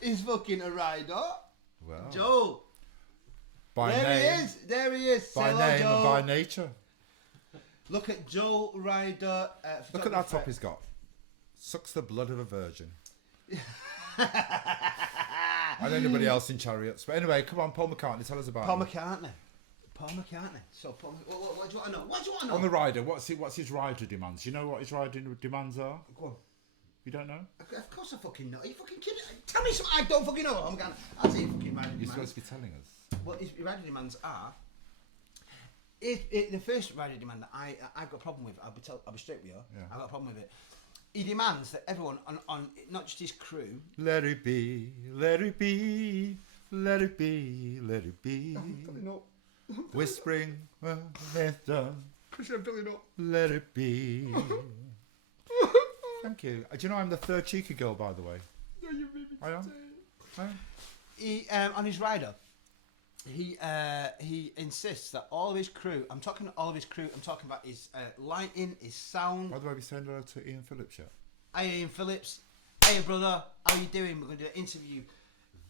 He's fucking a rider. Well, Joe. by There name, he is. There he is. by Say hello, name, Joe. and by nature. Look at Joe Ryder. Look at that top he's got. Sucks the blood of a virgin. And anybody else in chariots. But anyway, come on, Paul McCartney, tell us about Paul him. McCartney. Paul McCartney. So, what do you want to know? What do you want to know? On the rider, what's his rider demands? You know what his rider demands are? Go on. You don't know? Of course I fucking know. Are you fucking kidding? Tell me something I don't fucking know. I'll tell you fucking rider You're demands. supposed to be telling us. Well, his rider demands are. The first rider demand that I've got a problem with, I'll be straight with you. Yeah. I've got a problem with it. He demands that everyone on not just his crew. Let it be, let it be, let it be, let it be. No. Whispering when it's done. Chris, I'm filling up. Let it be. Thank you. Do you know I'm the third cheeky girl, by the way? No, you made me I am. I am. He on his rider, he insists that all of his crew. I'm talking about his lighting, his sound. By the way, we saying hello to Ian Phillips yet? Hey Ian Phillips. Hey brother, how you doing? We're going to do an interview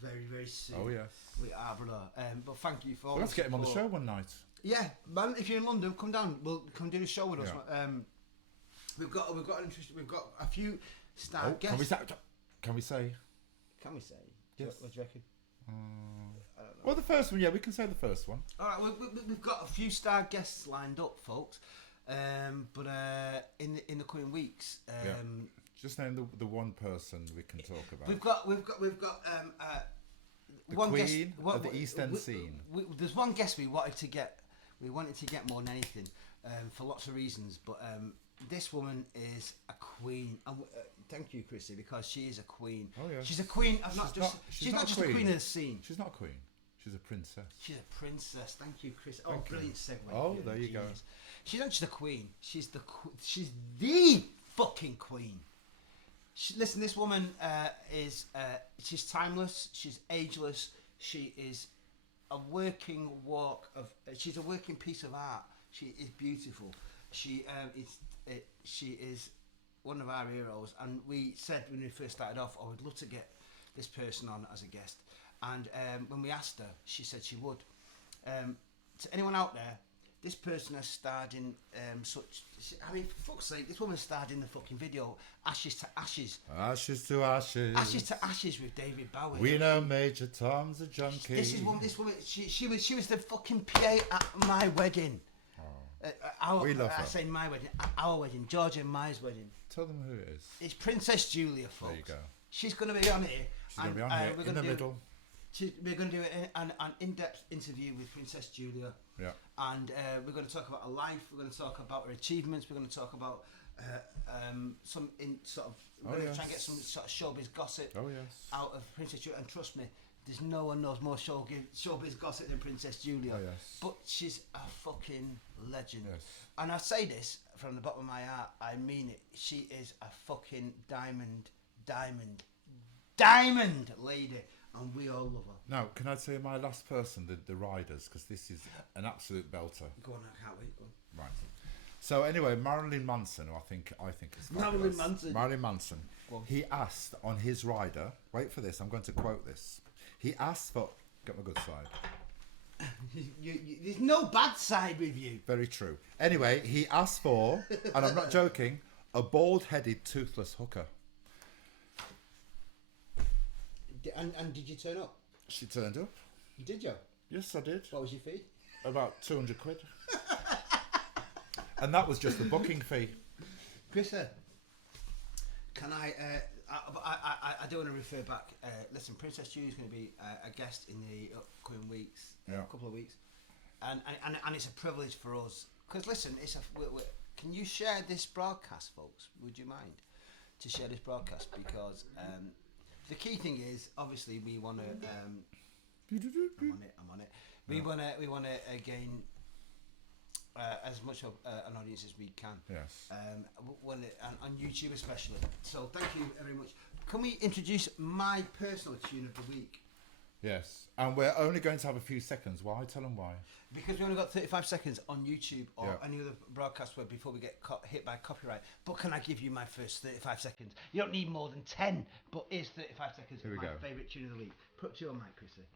very soon. Oh yes. We are, brother. But thank you for all. Well, let's the get him on the support. show one night. Yeah, man. If you're in London, come down. We'll come do the show with us. Yeah. We've got a few star guests. Can we say? Can we say? Yes. What do you reckon? I don't know. Well, the first one, yeah, we can say the first one. All right, we've got a few star guests lined up, folks. But in the coming weeks, Just name the one person we can talk about. we've got the one Queen guest of the East End scene. There's one guest we wanted to get. We wanted to get more than anything, for lots of reasons. But this woman is a queen. And, thank you, Chrissy, because she is a queen. Oh yeah. She's a queen. She's not just a queen of the scene. She's not a queen. She's a princess. She's a princess. Thank you, Chris. Oh, Thank you. brilliant segue. Oh, there you go. Genius. She's not just a queen. She's the fucking queen. Listen, this woman is she's timeless. She's ageless. She is a working walk of. She's a working piece of art. She is beautiful. She is one of our heroes. And we said when we first started off, I would love to get this person on as a guest. And when we asked her, she said she would. To anyone out there, this person has starred in such. I mean, for fuck's sake, this woman starred in the fucking video "Ashes to Ashes." Ashes to ashes. Ashes to Ashes with David Bowie. We know Major Tom's a junkie. This woman. She was the fucking PA at my wedding. We love her. I say my wedding, our wedding, Georgia and Maya's wedding. Tell them who it is. It's Princess Julia, folks. There you go. She's going to be on here. She's going to be on here in the middle. We're going to do an in-depth interview with Princess Julia. Yeah. And we're going to talk about her life. We're going to talk about her achievements. We're going to talk about some We're going to try and get some sort of showbiz gossip out of Princess Julia. And trust me, there's no one knows more showbiz gossip than Princess Julia. Oh yes. But she's a fucking legend. Yes. And I say this from the bottom of my heart. I mean it. She is a fucking diamond lady. And we all love her. Now, can I say my last person, the riders, because this is an absolute belter. Go on, I can't wait. Go on. Right. So anyway, Marilyn Manson, who I think is fabulous. Marilyn Manson. He asked on his rider. Wait for this. I'm going to quote this. He asked for. Get my good side. There's no bad side with you. Very true. Anyway, he asked for, and I'm not joking, a bald-headed, toothless hooker. And did you turn up? She turned up. Did you? Yes, I did. What was your fee? About 200 quid. And that was just the booking fee. Chrissa, can I do want to refer back. Listen, Princess Julie is going to be a guest in the upcoming weeks, a couple of weeks, and it's a privilege for us. Because listen, can you share this broadcast, folks? Would you mind to share this broadcast? Because the key thing is, obviously, we want to. I'm on it. We want to gain as much of an audience as we can. Yes. On YouTube especially. So thank you very much. Can we introduce my personal tune of the week? Yes. And we're only going to have a few seconds. Why? Tell them why. Because we only got 35 seconds on YouTube or any other broadcast web before we get hit by copyright. But can I give you my first 35 seconds? You don't need more than 10, but here's 35 seconds of my favourite tune of the week. Put to your mic, Chrissy.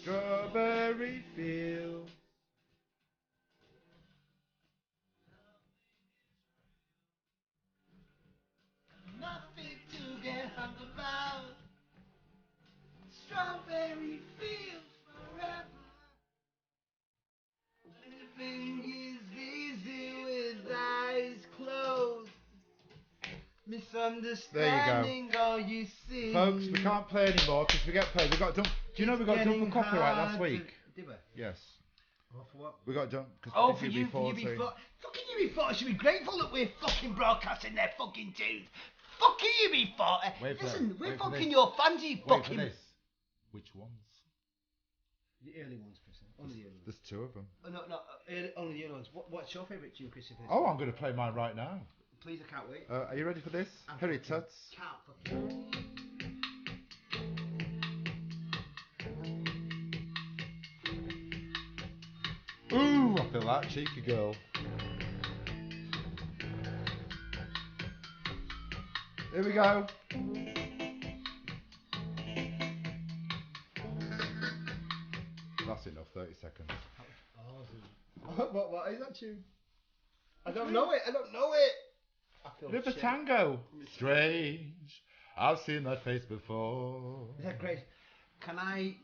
Strawberry field. Nothing to get hung about. Strawberry fields forever. Living is easy with eyes closed. Misunderstanding all you see. Folks, we can't play anymore because we get paid. We got done. Do you know we got done for copyright last week? Did we? Yes. Oh, for what? We got done because For UB40. Fucking UB40 should be grateful that we're fucking broadcasting their fucking tunes. Fucking UB40. Listen, we're fucking your fans, you fucking. Wait for this. Which ones? The early ones, Chris. Only the early ones. There's two of them. Oh, no, only the early ones. What's your favourite tune, Chris? Oh, I'm going to play mine right now. Please, I can't wait. Are you ready for this? Harry Tuts. Can't fucking. Ooh, I feel that cheeky girl. Here we go. That's enough, 30 seconds. What is that tune? I don't know it. I feel River shit. Tango. Strange. I've seen that face before. Is that great? Can I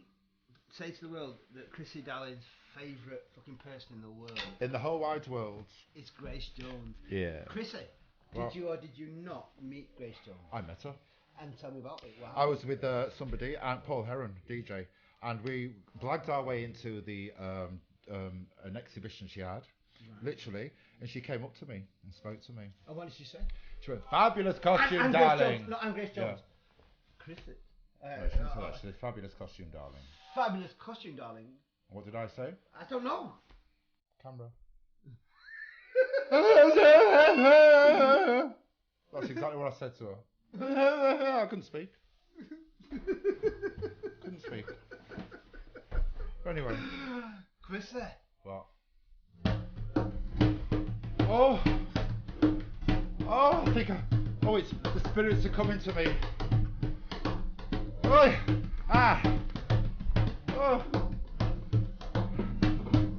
say to the world that Chrissy Dallin's favourite fucking person in the world In the whole wide world. is Grace Jones? Yeah. Chrissy, Well- did you or did you not meet Grace Jones? I met her. And tell me about it. Wow. I was with somebody, Paul Heron, DJ, and we blagged our way into the an exhibition she had, literally, and she came up to me and spoke to me. And what did she say? She went, "Fabulous costume, I'm darling." Grace Jones. No, I'm Grace Yeah. Jones. Chrissy. No, she didn't say that. She said, "Fabulous costume, darling." Fabulous costume, darling. What did I say? I don't know. Camera. That's exactly what I said to her. I couldn't speak. Couldn't speak. Anyway. Chrissy. What? Oh! Oh, I think it's the spirits are coming to me. Oi! Ah! Oh!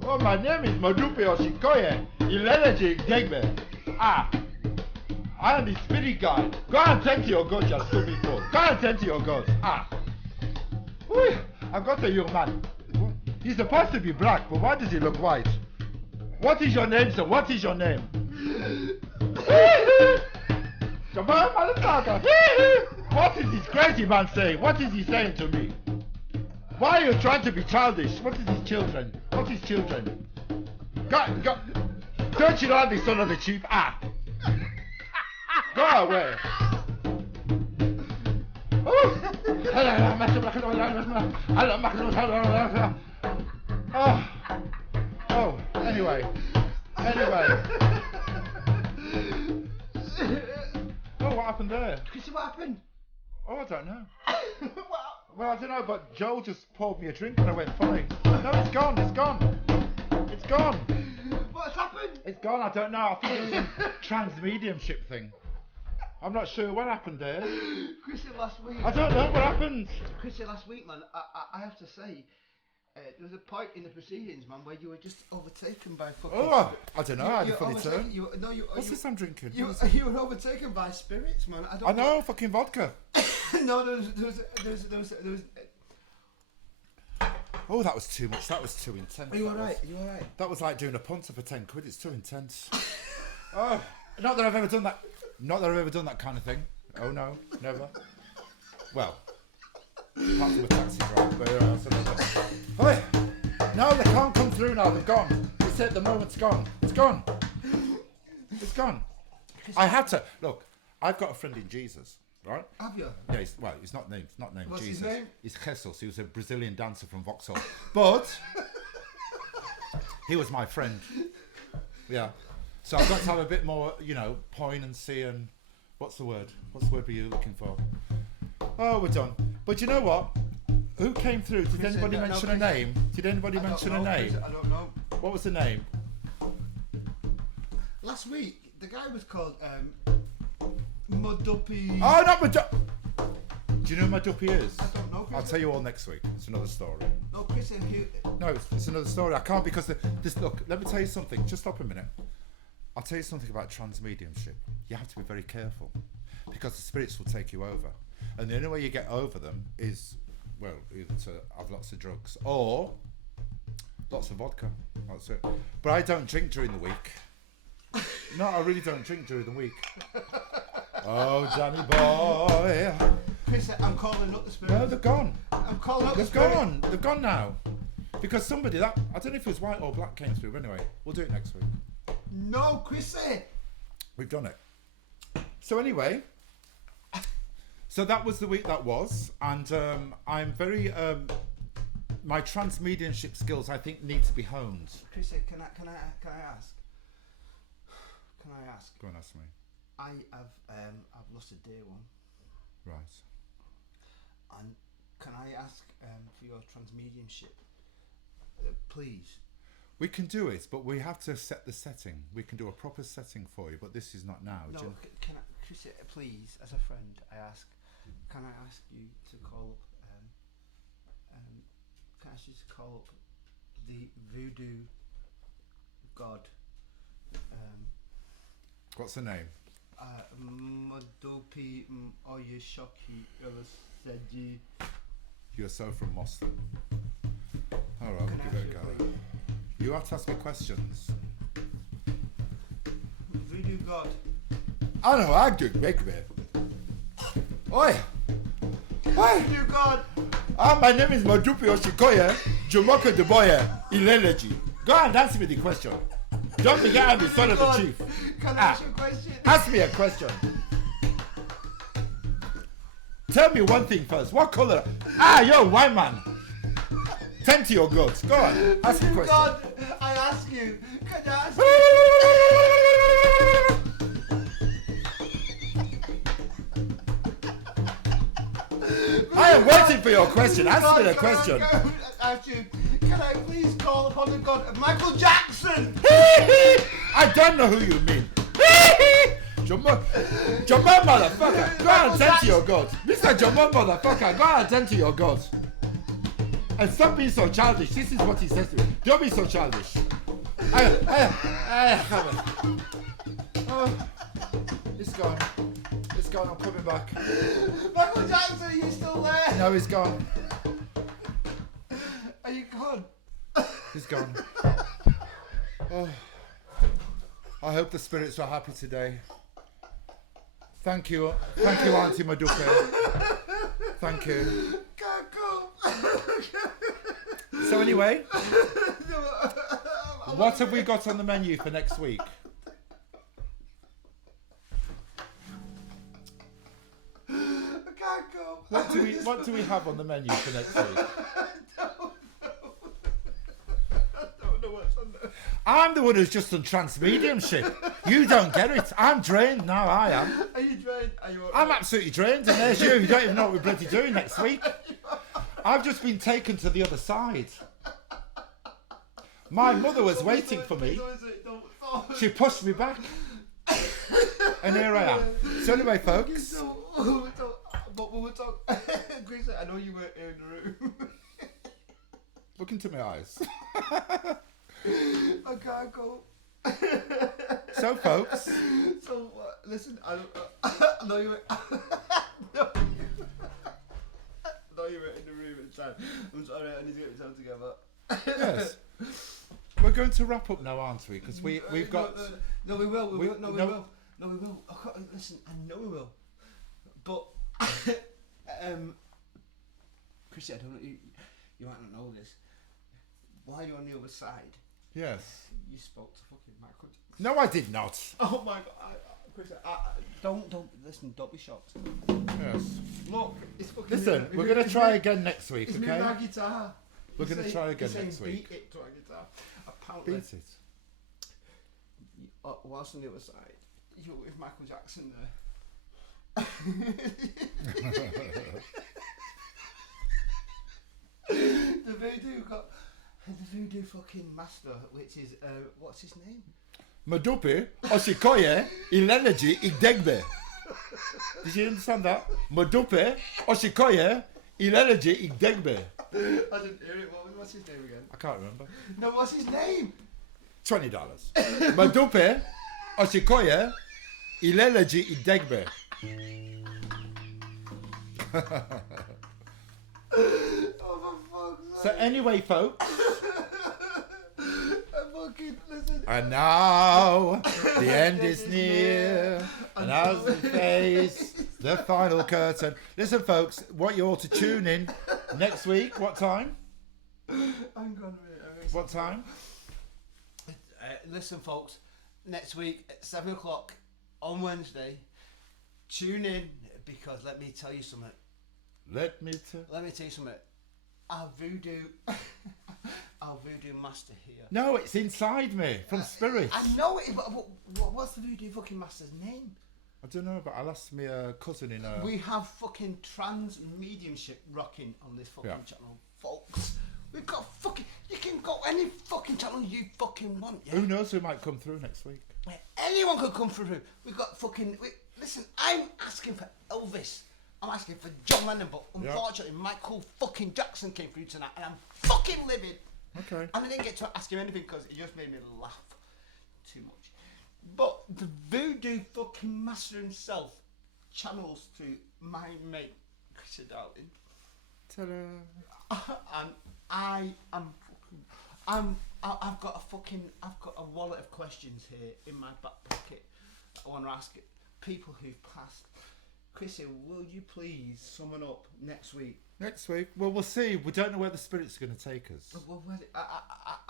Oh, my name is Madupe Oshikoye. Ileleji Degbe. Ah! I am the spirit guide. Go and tend to your God, you stupid fool. Go and tend to your God. Ah! Oi! I've got a young man. He's supposed to be black, but why does he look white? What is your name, sir? What is your name? What is this crazy man saying? What is he saying to me? Why are you trying to be childish? What is his children? What is children? Go. Don't you know I'm the son of the chief? Ah! Go away. Oh, anyway. Oh, what happened there? Chrissy, what happened? Oh, I don't know. What? Well, I don't know, but Joel just poured me a drink and I went funny. No, it's gone. It's gone. What's happened? It's gone, I don't know. I think it was some trans-mediumship thing. I'm not sure what happened there. Chrissy, last week. I don't know what happened. Chrissy, last week, man, I have to say, there was a point in the proceedings, man, where you were just overtaken by fucking... Oh, I don't know. I had a funny overtaken- turn. What's this I'm drinking? You were overtaken by spirits, man. I know, fucking vodka. No, there was. Oh, that was too much. That was too intense. Are you alright? Are you alright? That was like doing a punter for 10 quid. It's too intense. Oh, not that I've ever done that. Not that I've ever done that kind of thing. Oh no, never. Well, apart from a taxi drive, but that's another. Hey, no, they can't come through now. They've gone. It's at the moment. It's gone. It's gone. It's gone. I had to look. I've got a friend in Jesus, right? Have you? Yeah, he's not named What's Jesus. his name? He's Jesus. He was a Brazilian dancer from Vauxhall. But he was my friend. Yeah. So I've got to have a bit more, poignancy and what's the word? What's the word were you looking for? Oh, we're done. But you know what? Who came through? Did anybody mention a name? Did anybody mention a name? I don't know. What was the name? Last week, the guy was called Muduppy. Oh, not Maduppy. Do you know who Maduppy is? I don't know. I'll tell you all next week. It's another story. No, Chris, No, it's another story. I can't because look, let me tell you something. Just stop a minute. I'll tell you something about transmediumship. You have to be very careful because the spirits will take you over. And the only way you get over them is, well, either to have lots of drugs or lots of vodka. That's it. But I don't drink during the week. No, I really don't drink during the week. Oh, Danny boy. Chris, I'm calling up the spirit. No, they're gone. I'm calling up the They've spirit. gone. They've gone now. Because somebody I don't know if it was white or black came through. Anyway, we'll do it next week. No, Chrissy. We've done it. So anyway, So that was the week that was, and I'm very my transmediumship skills I think need to be honed. Chris, can I ask? Can I ask? Go and ask me. I've lost a dear one. Right. And can I ask for your transmediumship, please? We can do it, but we have to set the setting. We can do a proper setting for you, but this is not now. No, can I, Chris, please, as a friend, can I ask you to call up, can I ask you to call up the voodoo god, What's the name? Madopi Oyeshoki Elaseji. You're so from Boston. All right, we'll give it a go. You have to ask me questions. Voodoo god. I know I do, make me. Oi! Oi! Voodoo god. My name is Madupi Oshikoye, Jomoke Deboye, Ileleji. Go and answer me the question. Don't forget I'm the son of the chief. Can I ask you a question? Ask me a question. Tell me one thing first. What color? You're a white man. Tend to your goats. Go on. Ask me a question. God, I ask you. Can I ask I am waiting for your question. Answer me the question. Ask you. Can I please call upon the god of Michael Jackson? I don't know who you mean. Jumbo motherfucker. Go and tend to your goats. Mr. Jumbo motherfucker. Go and tend to your goats. And stop being so childish. This is what he says to me. Don't be so childish. It's gone. It's gone. I'm coming back. Michael Jackson, are you still there? No, he's gone. Are you gone? He's gone. Oh. I hope the spirits are happy today. Thank you, Auntie Madupe. Thank you. Can't go. So anyway, what have we got on the menu for next week? I can't go. What do we have on the menu for next week? I'm the one who's just done transmediumship. You don't get it. I'm drained now. I am. Are you drained? Are you? I'm absolutely drained, and there's you. You don't even know what we're bloody doing next week. I've just been taken to the other side. My mother was waiting for me. She pushed me back, and here I am. So anyway, folks. But we were talking. Chris, I know you were in the room. Look into my eyes. I can't go. So, folks. So, listen, I know you were. No, you were in the room at the time. I'm sorry, I need to get myself together. Yes. We're going to wrap up now, aren't we? Because we've got. No, we will. We will. No, we will. No, we will. Listen, I know we will. But, Chrissy, I don't know. You might not know this. While you're on the other side. Yes. You spoke to fucking Michael Jackson. No, I did not. Oh my god, Chris, don't listen. Don't be shocked. Yes. Look, it's fucking. Listen, we're gonna try again next week, it's okay? my guitar. We're gonna try again next Beat week. it to our guitar. Apparently, Beat it. whilst on the other side, you're with Michael Jackson there. The voodoo fucking master, which is what's his name? Madupe, Oshikoye, Ileleji, Igdegbe. Did you understand that? Madupe, Oshikoye, Ileleji, Igdegbe. I didn't hear it. What's his name again? I can't remember. No, what's his name? $20. Madupe, Oshikoye, Ileleji, Igdegbe. Oh, for fuck's So anyway, folks. Listen. And now the end is near, and as we face the final curtain. Listen, folks, want you all to tune in next week. What time? Hang on a minute. What time? Listen, folks, next week at 7 o'clock on Wednesday. Tune in. Because let me tell you something. Let me tell you something. Our voodoo master here. No, it's inside me from spirit. I know it, but what's the voodoo fucking master's name? I don't know, but I'll ask my cousin in a... We have fucking trans mediumship rocking on this fucking channel, folks. We've got fucking... You can go any fucking channel you fucking want, yeah? Who knows who might come through next week? Anyone could come through. We've got fucking... Listen, I'm asking for Elvis. I'm asking for John Lennon, but unfortunately Michael fucking Jackson came through tonight and I'm fucking livid. Okay. And I didn't get to ask him anything because it just made me laugh too much. But the voodoo fucking master himself channels through my mate Chris Darling. Ta-da. And I am fucking... I've got a wallet of questions here in my back pocket that I want to ask people who've passed. Chrissy, will you please summon up next week? Next week? Well, we'll see. We don't know where the spirit's going to take us. Well,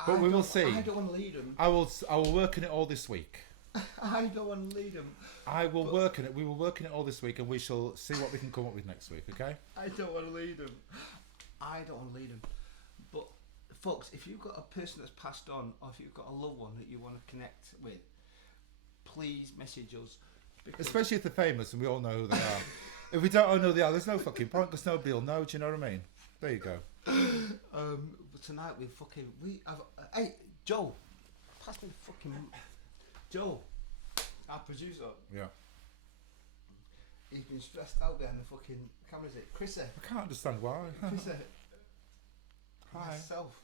but we will see. I don't want to lead them. I will work on it all this week. I don't want to lead them. I will work on it. We will work on it all this week, and we shall see what we can come up with next week. Okay? I don't want to lead them. But folks, if you've got a person that's passed on, or if you've got a loved one that you want to connect with, please message us. Especially if they're famous and we all know who they are. If we don't all know who they are, there's no fucking point because nobody will know. Do you know what I mean? There you go. But tonight we have. Hey, Joe, pass me the fucking. Joe, our producer. Yeah. He's been stressed out behind the fucking cameras. Chrissy. I can't understand why. Chrissy. Hi. Myself.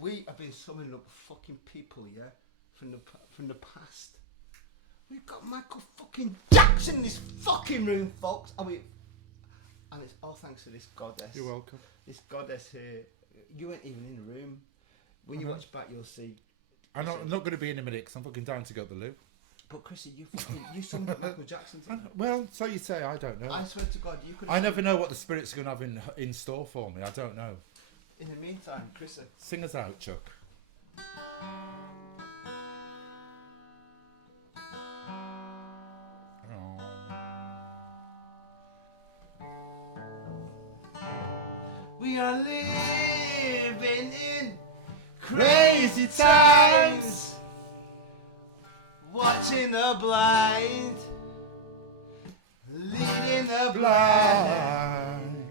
We have been summoning up fucking people, yeah, from the past. We've got Michael fucking Jackson in this fucking room, folks. And it's all thanks to this goddess. You're welcome. This goddess here. You weren't even in the room. When you watch back, you'll see. I'm not going to be in a minute because I'm fucking down to go to the loo. But Chrissy, you summoned up Michael Jackson tonight. Well, so you say. I don't know. I swear to God, you could. I never know what the spirit's going to have in store for me. I don't know. In the meantime, Chrissy. Sing us out, Chuck. We are living in crazy times, watching the blind, leading the blind,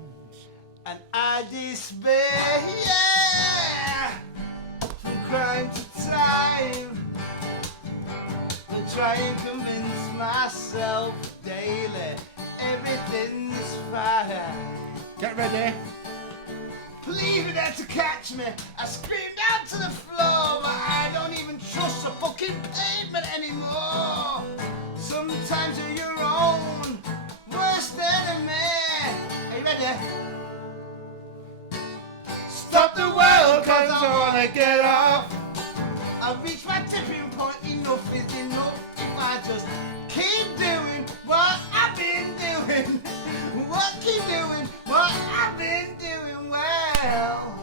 and I despair, yeah, from crime to time. I try and convince myself daily everything's fine. Get ready. Please be there to catch me. I scream down to the floor, but I don't even trust the fucking pavement anymore. Sometimes you're your own worst enemy. Are you ready? Stop the world, cause I wanna get off. I've reached my tipping point, enough is enough. If I just keep doing what I've been doing, keep doing what I've been doing well.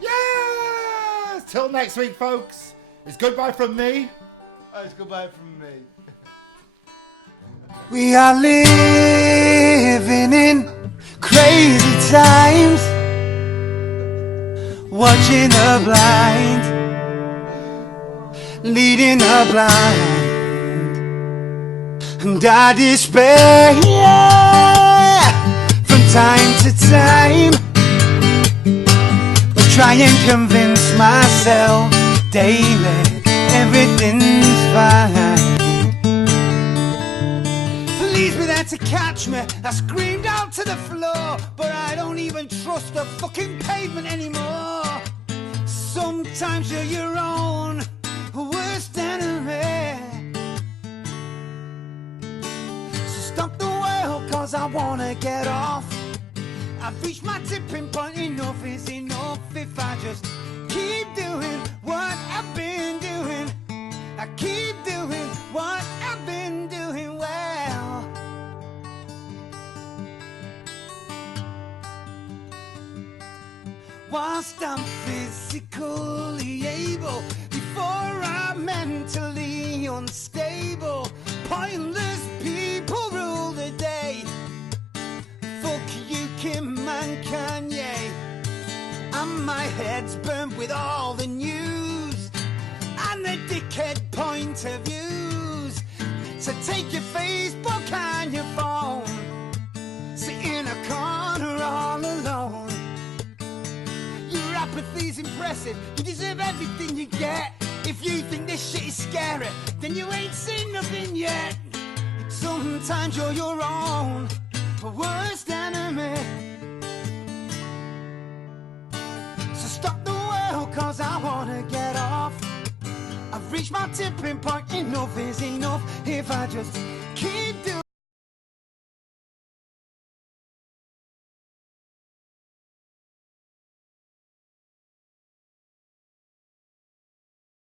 Yes! Till next week, folks. It's goodbye from me. Oh, it's goodbye from me. We are living in crazy times, watching the blind, leading the blind, and I despair, yeah, from time to time. I try and convince myself daily everything's fine. Please be there to catch me. I screamed out to the floor, but I don't even trust the fucking pavement anymore. Sometimes you're your own worst enemy. So stop the world, cause I wanna get off. I've reached my tipping point, enough is enough. If I just keep doing what I've been doing, I keep doing what I've been doing well. Whilst I'm physically able, before I'm mentally unstable, pointless people So take your Facebook and your phone, sit in a corner all alone. Your apathy's impressive, you deserve everything you get. If you think this shit is scary, then you ain't seen nothing yet. Sometimes you're your own worst enemy. So stop the world, cause I wanna get off. I've reached my tipping point, enough is enough. If I just keep